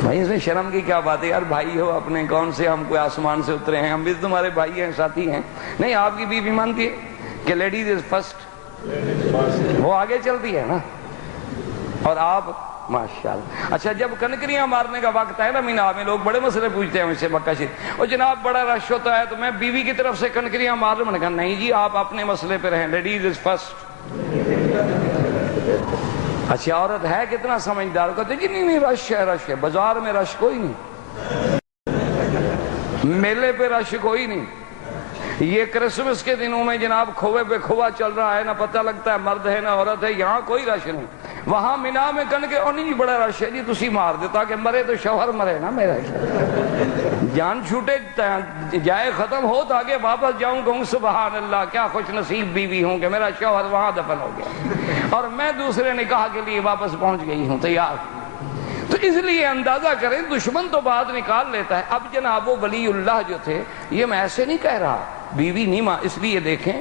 بھائی اس میں شرم کی کیا بات ہے یار، بھائی ہو اپنے، کون سے ہم کوئی آسمان سے اترے ہیں، ہم بھی تمہارے بھائی ہیں ساتھی ہیں۔ نہیں، آپ کی بیوی مانتی ہے کہ لیڈیز از فرسٹ، وہ آگے چلتی ہے نا، اور آپ ماشاءاللہ۔ اچھا جب کنکریاں مارنے کا وقت ہے نا مینا میں، لوگ بڑے مسئلے پوچھتے ہیں مجھ سے مکہ شریف، اور جناب بڑا رش ہوتا ہے تو میں بیوی کی طرف سے کنکریاں مار لوں؟ میں نے کہا نہیں جی، آپ اپنے مسئلے پہ رہیں، لیڈیز از فرسٹ۔ اچھا عورت ہے کتنا سمجھدار، کہتے جی نہیں رش ہے، رش ہے، بازار میں رش کوئی نہیں، میلے پہ رش کوئی نہیں، یہ کرسمس کے دنوں میں جناب کھوے پہ کھوا چل رہا ہے، نہ پتہ لگتا ہے مرد ہے نہ عورت ہے، یہاں کوئی رش نہیں۔ وہاں مینا میں کن کے نہیں بڑا رش ہے جی، تسی مار دے تاکہ مرے تو شوہر مرے نا میرا، جان چھوٹے جائے ختم ہو تاکہ واپس جاؤں کہوں سبحان اللہ کیا خوش نصیب بیوی ہوں کہ میرا شوہر وہاں دفن ہو گیا اور میں دوسرے نکاح کے لیے واپس پہنچ گئی ہوں تیار۔ تو اس لیے اندازہ کریں دشمن تو بات نکال لیتا ہے۔ اب جناب وہ ولی اللہ جو تھے، یہ میں ایسے نہیں کہہ رہا بیوی نہیں اس لیے دیکھیں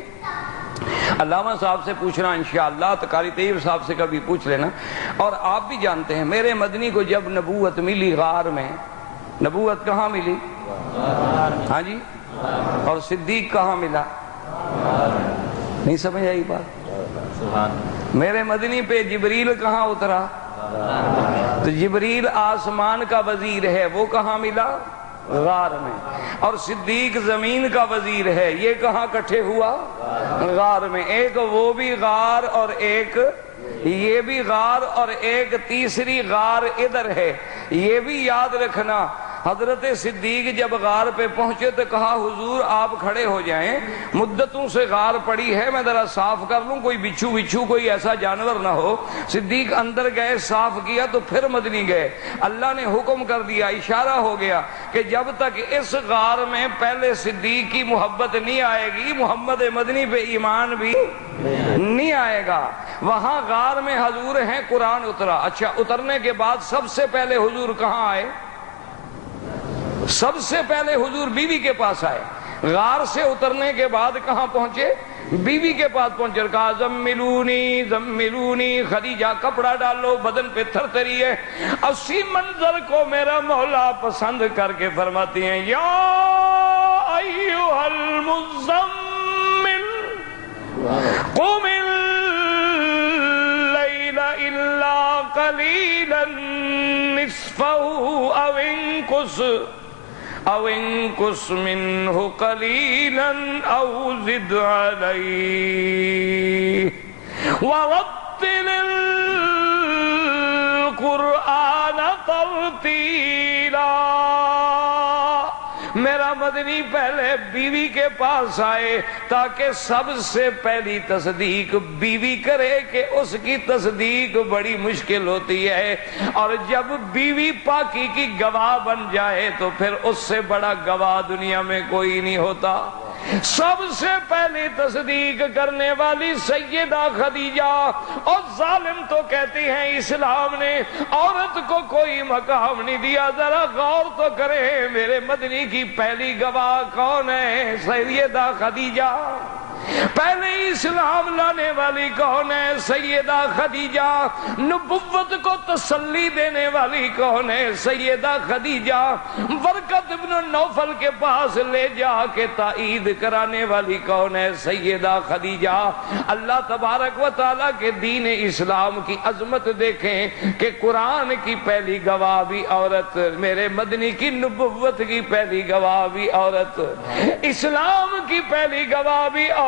علامہ صاحب سے پوچھنا انشاءاللہ، قاری طیب صاحب سے کبھی پوچھ لینا، اور آپ بھی جانتے ہیں میرے مدنی کو جب نبوت ملی غار میں، نبوت کہاں ملی؟ ہاں جی، اور صدیق کہاں ملا؟ نہیں سمجھ آئی بات؟ میرے مدنی پہ جبریل کہاں اترا؟ تو جبریل آسمان کا وزیر ہے، وہ کہاں ملا؟ غار میں۔ اور صدیق زمین کا وزیر ہے، یہ کہاں کٹھے ہوا؟ غار میں۔ ایک وہ بھی غار اور ایک یہ بھی غار اور ایک تیسری غار ادھر ہے، یہ بھی یاد رکھنا۔ حضرت صدیق جب غار پہ پہنچے تو کہا حضور آپ کھڑے ہو جائیں، مدتوں سے غار پڑی ہے، میں ذرا صاف کر لوں، کوئی بچھو کوئی ایسا جانور نہ ہو۔ صدیق اندر گئے، صاف کیا تو پھر مدنی گئے۔ اللہ نے حکم کر دیا، اشارہ ہو گیا کہ جب تک اس غار میں پہلے صدیق کی محبت نہیں آئے گی، محمد مدنی پہ ایمان بھی نہیں آئے گا۔ وہاں غار میں حضور ہیں، قرآن اترا۔ اچھا اترنے کے بعد سب سے پہلے حضور کہاں آئے؟ سب سے پہلے حضور بیوی کے پاس آئے۔ غار سے اترنے کے بعد کہاں پہنچے؟ بیوی کے پاس پہنچے، کہا زملونی زملونی، خدیجہ کپڑا ڈالو، بدن پہ تھر تھری ہے۔ اسی منظر کو میرا مولا پسند کر کے فرماتی ہیں یا ایھا المزمل قم اللیل الا قلیلا نصفہ او انقص منہ قلیلا او زد علیہ ورتل القرآن ترتیلا۔ میرا مدنی پہلے بیوی کے پاس آئے تاکہ سب سے پہلی تصدیق بیوی کرے کہ اس کی تصدیق بڑی مشکل ہوتی ہے، اور جب بیوی پاکی کی گواہ بن جائے تو پھر اس سے بڑا گواہ دنیا میں کوئی نہیں ہوتا۔ سب سے پہلی تصدیق کرنے والی سیدہ خدیجہ، اور ظالم تو کہتے ہیں اسلام نے عورت کو کوئی مقام نہیں دیا۔ ذرا غور تو کریں میرے مدنی کی پہلی گواہ کون ہے؟ سیدہ خدیجہ۔ پہلے اسلام لانے والی کون ہے؟ سیدہ خدیجہ۔ نبوت کو تسلی دینے والی کون ہے؟ سیدہ خدیجہ۔ ورقت ابن نوفل کے پاس لے جا کے تائید کرانے والی کون ہے؟ سیدہ خدیجہ۔ اللہ تبارک و تعالیٰ کے دین اسلام کی عظمت دیکھیں کہ قرآن کی پہلی گواہ بھی عورت، میرے مدنی کی نبوت کی پہلی گواہ بھی عورت، اسلام کی پہلی گواہ بھی عورت،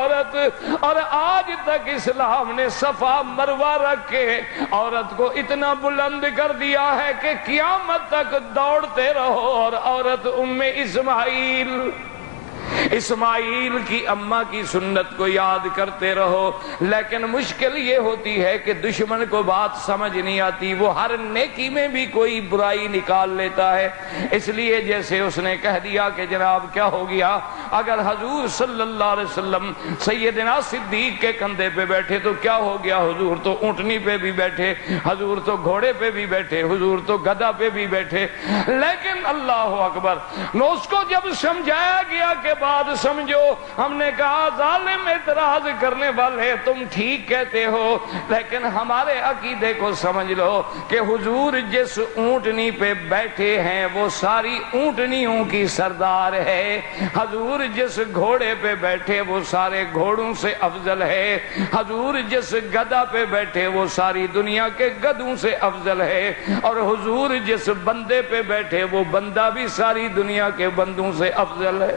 اور آج تک اسلام نے صفا مروہ رکھ کے عورت کو اتنا بلند کر دیا ہے کہ قیامت تک دوڑتے رہو اور عورت اسماعیل کی اماں کی سنت کو یاد کرتے رہو۔ لیکن مشکل یہ ہوتی ہے کہ دشمن کو بات سمجھ نہیں آتی، وہ ہر نیکی میں بھی کوئی برائی نکال لیتا ہے۔ اس لیے جیسے اس نے کہہ دیا کہ جناب کیا ہو گیا، اگر حضور صلی اللہ علیہ وسلم سیدنا صدیق کے کندھے پہ بیٹھے تو کیا ہو گیا؟ حضور تو اونٹنی پہ بھی بیٹھے، حضور تو گھوڑے پہ بھی بیٹھے، حضور تو گدھا پہ بھی بیٹھے۔ لیکن اللہ اکبر، اس کو جب سمجھایا گیا کہ بعد سمجھو۔ ہم نے کہا ظالم اعتراض کرنے والے تم ٹھیک کہتے ہو، لیکن ہمارے عقیدے کو سمجھ لو کہ حضور جس اونٹنی پہ بیٹھے ہیں وہ ساری اونٹنیوں کی سردار ہے، حضور جس گھوڑے پہ بیٹھے وہ سارے گھوڑوں سے افضل ہے، حضور جس گدھا پہ بیٹھے وہ ساری دنیا کے گدھوں سے افضل ہے، اور حضور جس بندے پہ بیٹھے وہ بندہ بھی ساری دنیا کے بندوں سے افضل ہے۔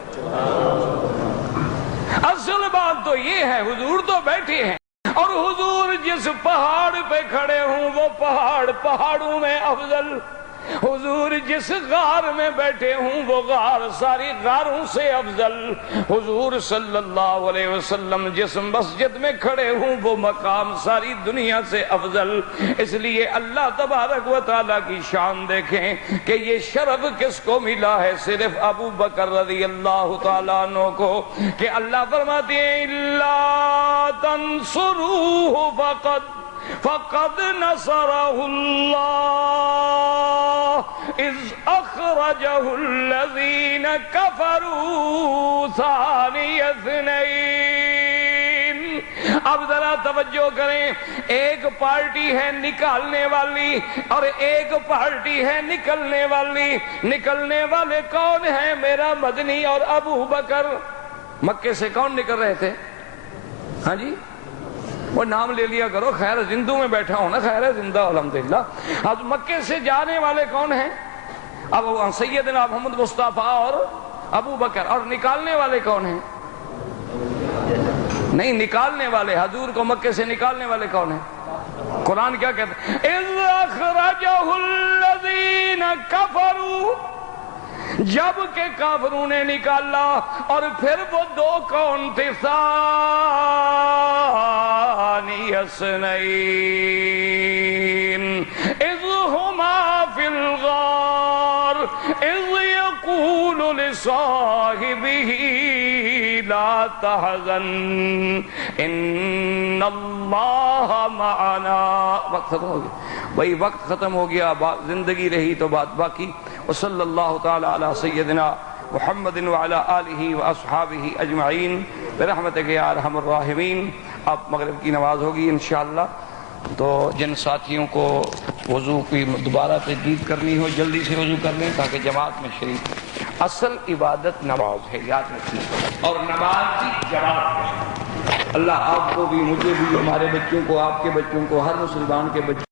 اصل بات تو یہ ہے حضور تو بیٹھے ہیں، اور حضور جس پہاڑ پہ کھڑے ہوں وہ پہاڑ پہاڑوں میں افضل، حضور جس غار میں بیٹھے ہوں وہ غار ساری غاروں سے افضل، حضور صلی اللہ علیہ وسلم جس مسجد میں کھڑے ہوں وہ مقام ساری دنیا سے افضل۔ اس لیے اللہ تبارک و تعالیٰ کی شان دیکھیں کہ یہ شرف کس کو ملا ہے، صرف ابو بکر رضی اللہ تعالیٰ عنہ کو، کہ اللہ فرماتے ہیں اِلَّا تَنْصُرُوهُ فقد نصره الله اذ اخرجه الذين كفروا ثاني اثنين۔ اب ذرا توجہ کریں، ایک پارٹی ہے نکالنے والی اور ایک پارٹی ہے نکلنے والی۔ نکلنے والے کون ہیں؟ میرا مدنی اور ابو بکر۔ مکے سے کون نکل رہے تھے؟ ہاں جی، وہ نام لے لیا کرو، خیر زندوں میں بیٹھا ہوں نا، خیر زندہ الحمدللہ۔ اب مکے سے جانے والے کون ہیں؟ اب سیدنا محمد مصطفیٰ اور ابو بکر۔ اور نکالنے والے کون ہیں؟ نہیں، نکالنے والے حضور کو مکے سے نکالنے والے کون ہیں؟ قرآن کیا کہتا ہے؟ اِذْ أَخْرَجَهُ الَّذِينَ كَفَرُوا، جب کہ کافروں نے نکالا۔ اور پھر وہ دو کون تھے؟ ثانی اثنین اذ ہما فی الغار اذ یقول لصاحبہ لا تحزن ان اللہ معنا۔ وقت ختم ہو گیا بھائی، وقت ختم ہو گیا، زندگی رہی تو بات باقی۔ وصلی اللہ تعالی علی سیدنا محمد وعلی آلہ واصحابہ اجمعین برحمتک یا ارحم الراحمین۔ اب مغرب کی نماز ہوگی انشاءاللہ، تو جن ساتھیوں کو وضو کی دوبارہ تجدید کرنی ہو جلدی سے وضو کر لیں تاکہ جماعت میں شریک۔ اصل عبادت نماز ہے، یاد رکھیں، اور نماز کی جماعت ہے۔ اللہ آپ کو بھی، مجھے بھی، ہمارے بچوں کو، آپ کے بچوں کو، ہر مسلمان کے بچوں